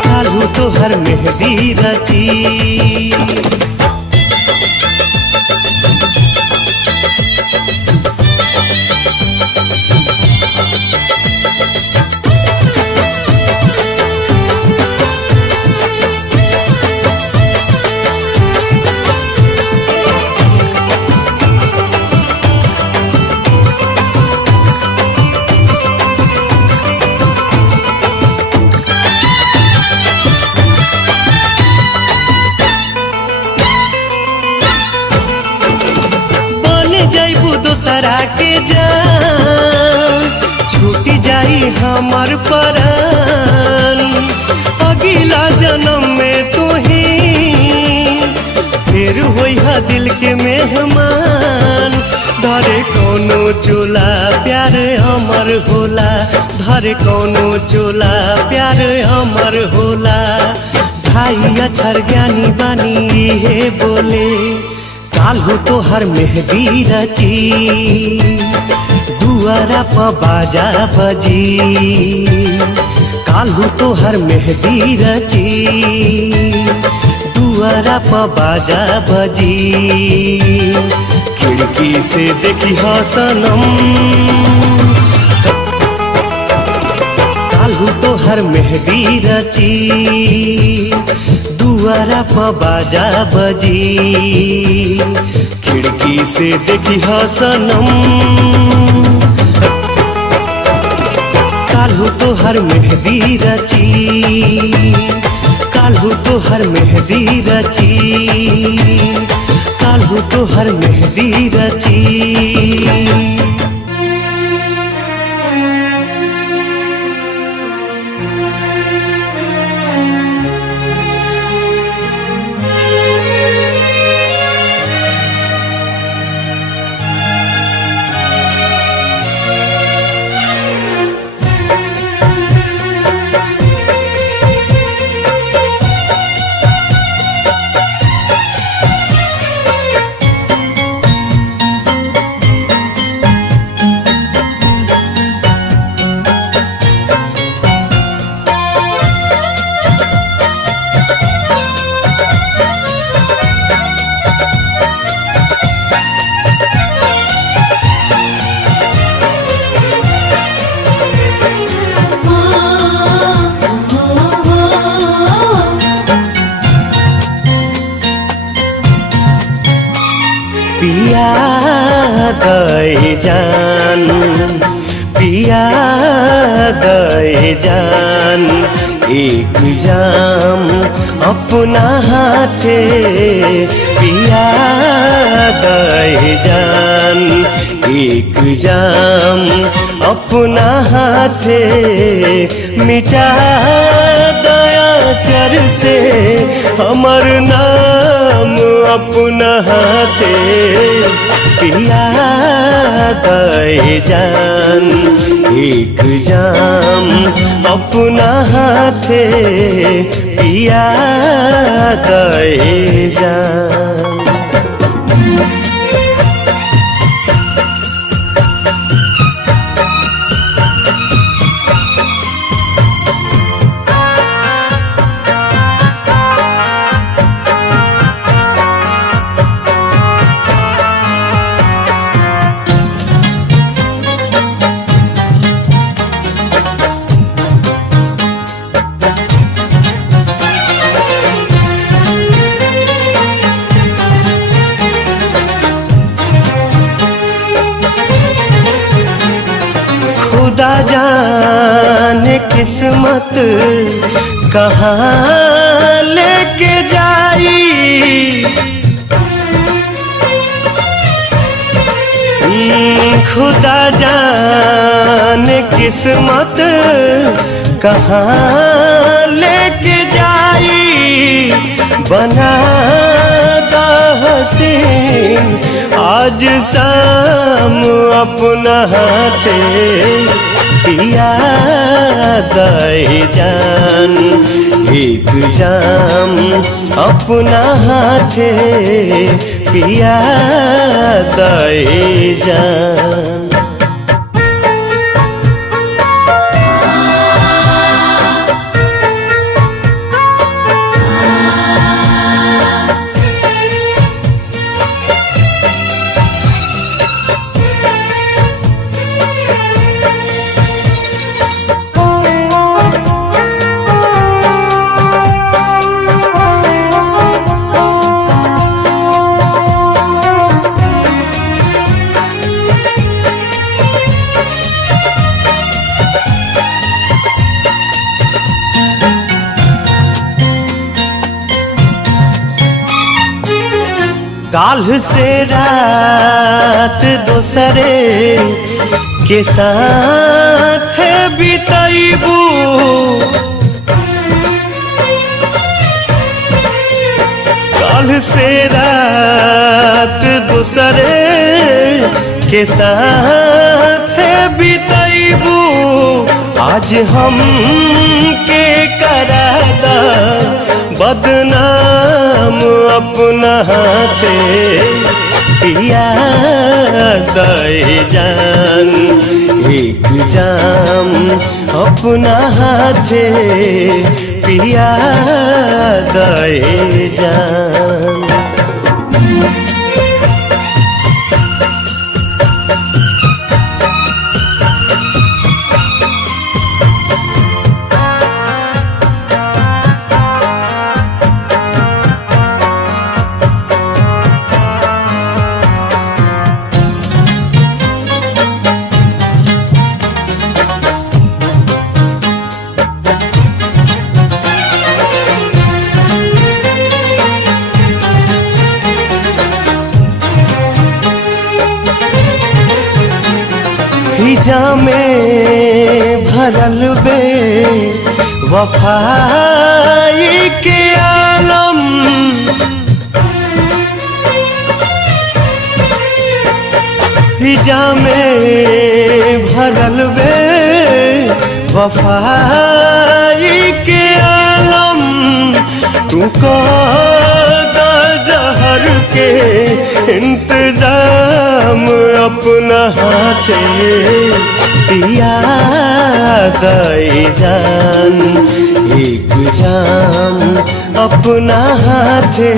काल्हू तोहर मेहदी रची। दूसरा के जान छूटी जाई हमर परान। अगला जन्म में तू ही फिर होई हा दिल के मेहमान। धरे कोनो चोला प्यार हमर होला, धरे कोनो चोला प्यार हमर होला। भाई अक्षर ज्ञानी बानी हे बोले काल्हू तोहर मेहदी रची, दुआरा प बाजा बजी। काल्हू तोहर मेहदी रची, दुआरा प बाजा बजी। खिड़की से देखी हा सनम काल्हू तोहर मेहदी रची, दुआरा प बाजा बजी। खिड़की से देखी हा सनम काल्हू तोहर मेहदी रची, काल्हू तोहर मेहदी रची, काल्हू तोहर मेहदी रची। पिया गए जान, पिया गए जान, एक जाम अपना हाथे। पिया गए जान, एक जाम अपना हाथे। मिटा दया चर से हमर नाम अपना हाथे। पिया गए जान, एक जाम अपना हाथे। पिया गए जान। खुदा जाने किस्मत कहाँ लेके जाई। खुदा जाने किस्मत कहाँ लेके जाई। बना दा हसीन आज शाम अपना हाथे। पिया गए जान, एक जाम अपना हाथे। पिया गए जान। काल्ह से रात दोसरे के साथ बितैबू कल से रात दोसरे के साथ बितैबू आज हम के करादा बदनाम अपना हाथे पिया दे जान एक जाम अपना हाथे पिया दे जान। में भरल बे वफाई के आलम हिजा में भरल बे वफाई के आलम तू को जहर के इंतजाम अपना हाथे पिया दे जान एक जाम अपना हाथे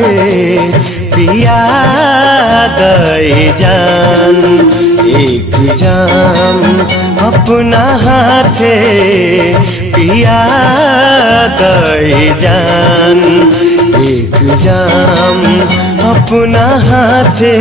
पिया दे जान एक जाम अपना हाथे पिया दे जान एक जाम अपना हाथे।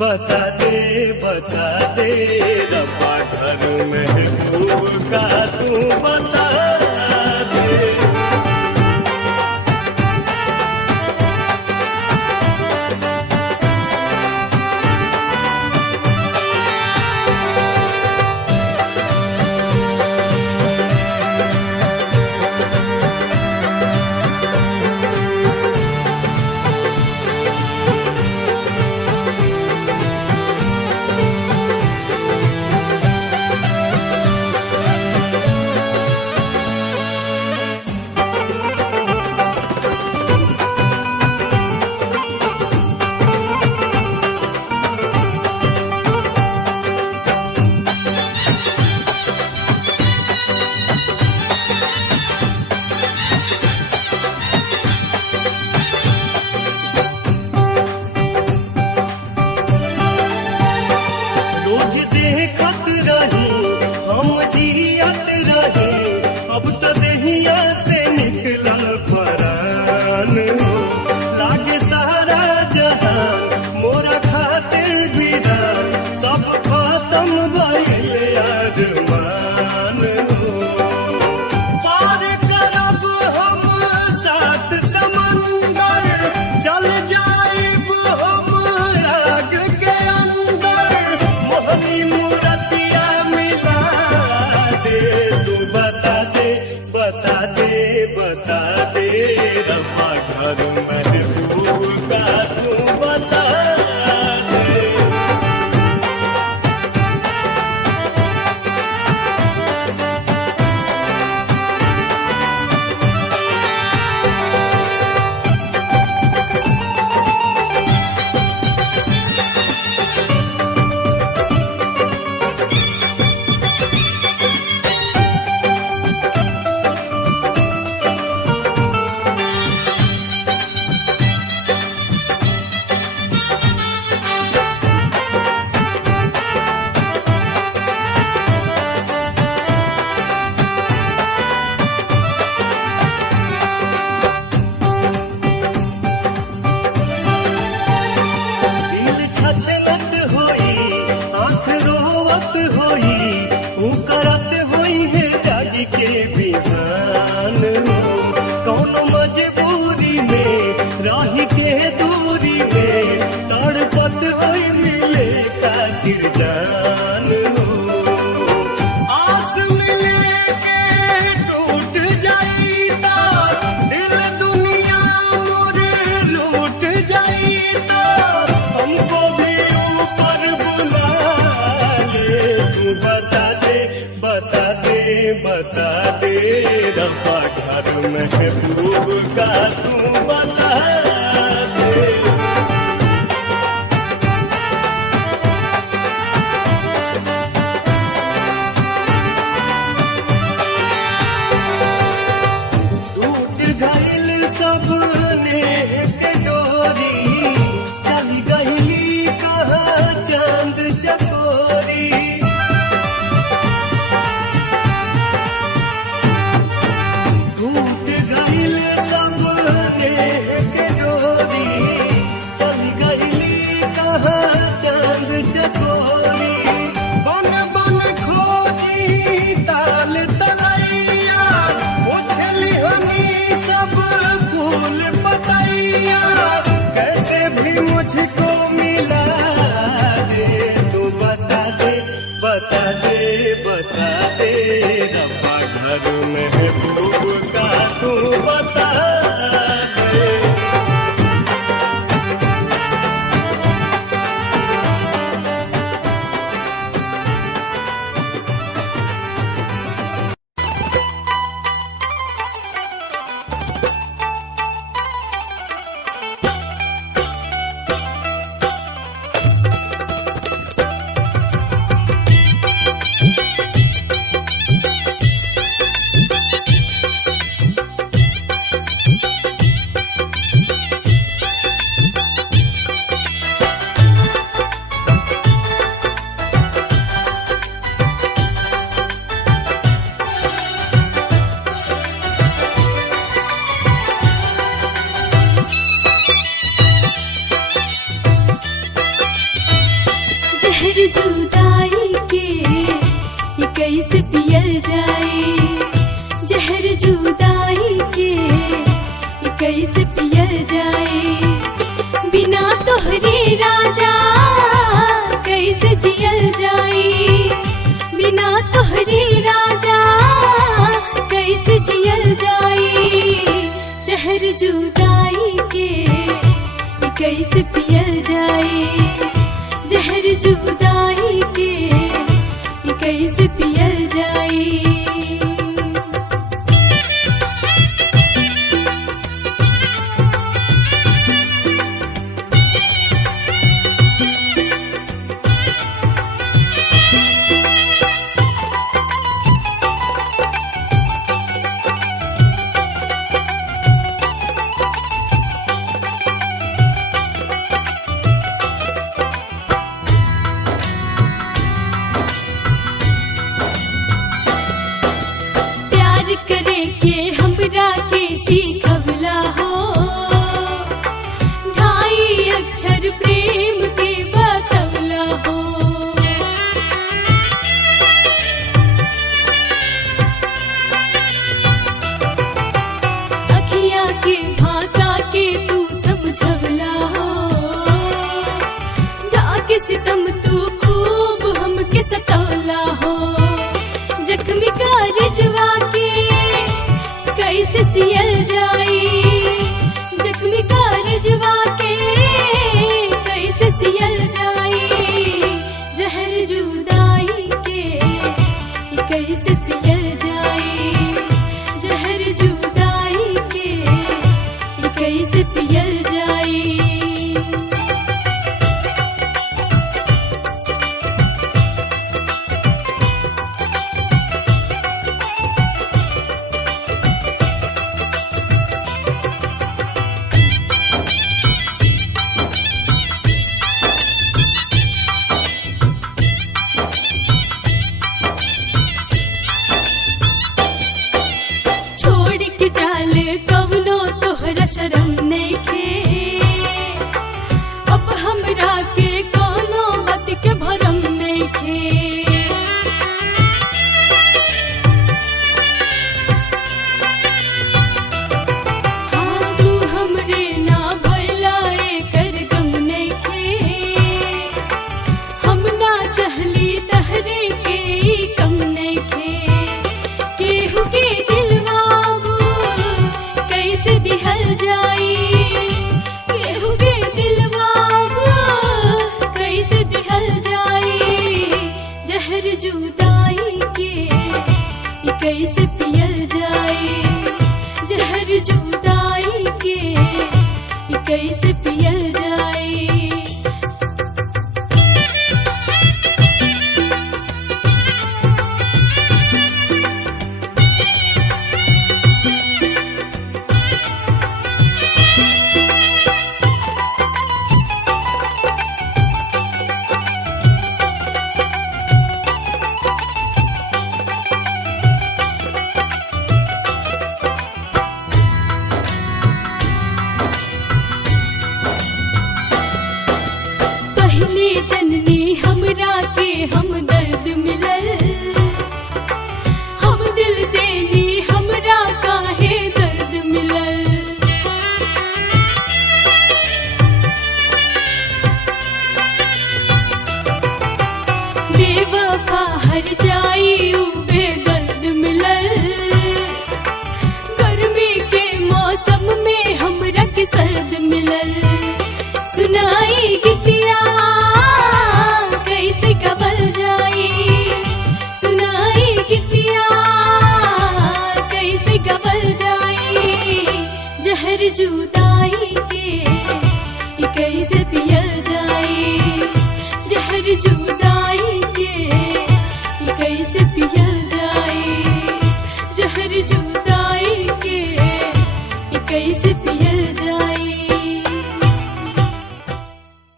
बता दे रब्बा घर महबूब का तू बता दे। रोज देखत रही हम जियत रही, अब तो देहिया से निकलल परान हो। लागे सारा जहान मोरा खातिर वीरान, सब खत्म भइल अरमान हो। पार करब हम सात समंदर, चल जाइब हम आग के अंदर। मोहनी मूरतिया मिला दे, तू बता दे रब्बा घर महबूब का तू बता दे। दिल छछलत होई, आँख रोवत होई, ऊ करत होई है जागी के बिहान हो। कौनो मजबूरी में राही के दूरी में, तड़पत होई मिले खातिर जान हो। आस मिले के टूट जाई ता, दिल दुनिया मोरे लूट जाई ता, हमको भी ऊपर बुला ले। तू बता दे रब्बा घर महबूब का तू बता दे। टूट गइल सबने के डोरी, चल गइली कहाँ चांद चकोरी। टूट गइल सबने के डोरी, चल गइली कहाँ चांद चकोरी। बन बन खोजी ताल तलैया, उछली हमी सब फूल पतैया। कैसे भी मुझको मिला दे, तू बता दे रब्बा घर महबूब का तू बता दे। जहर जुदाई के ये कैसे पियल जाए, जहर जुदाई के ये कैसे पियल जाए, बिना तोहरे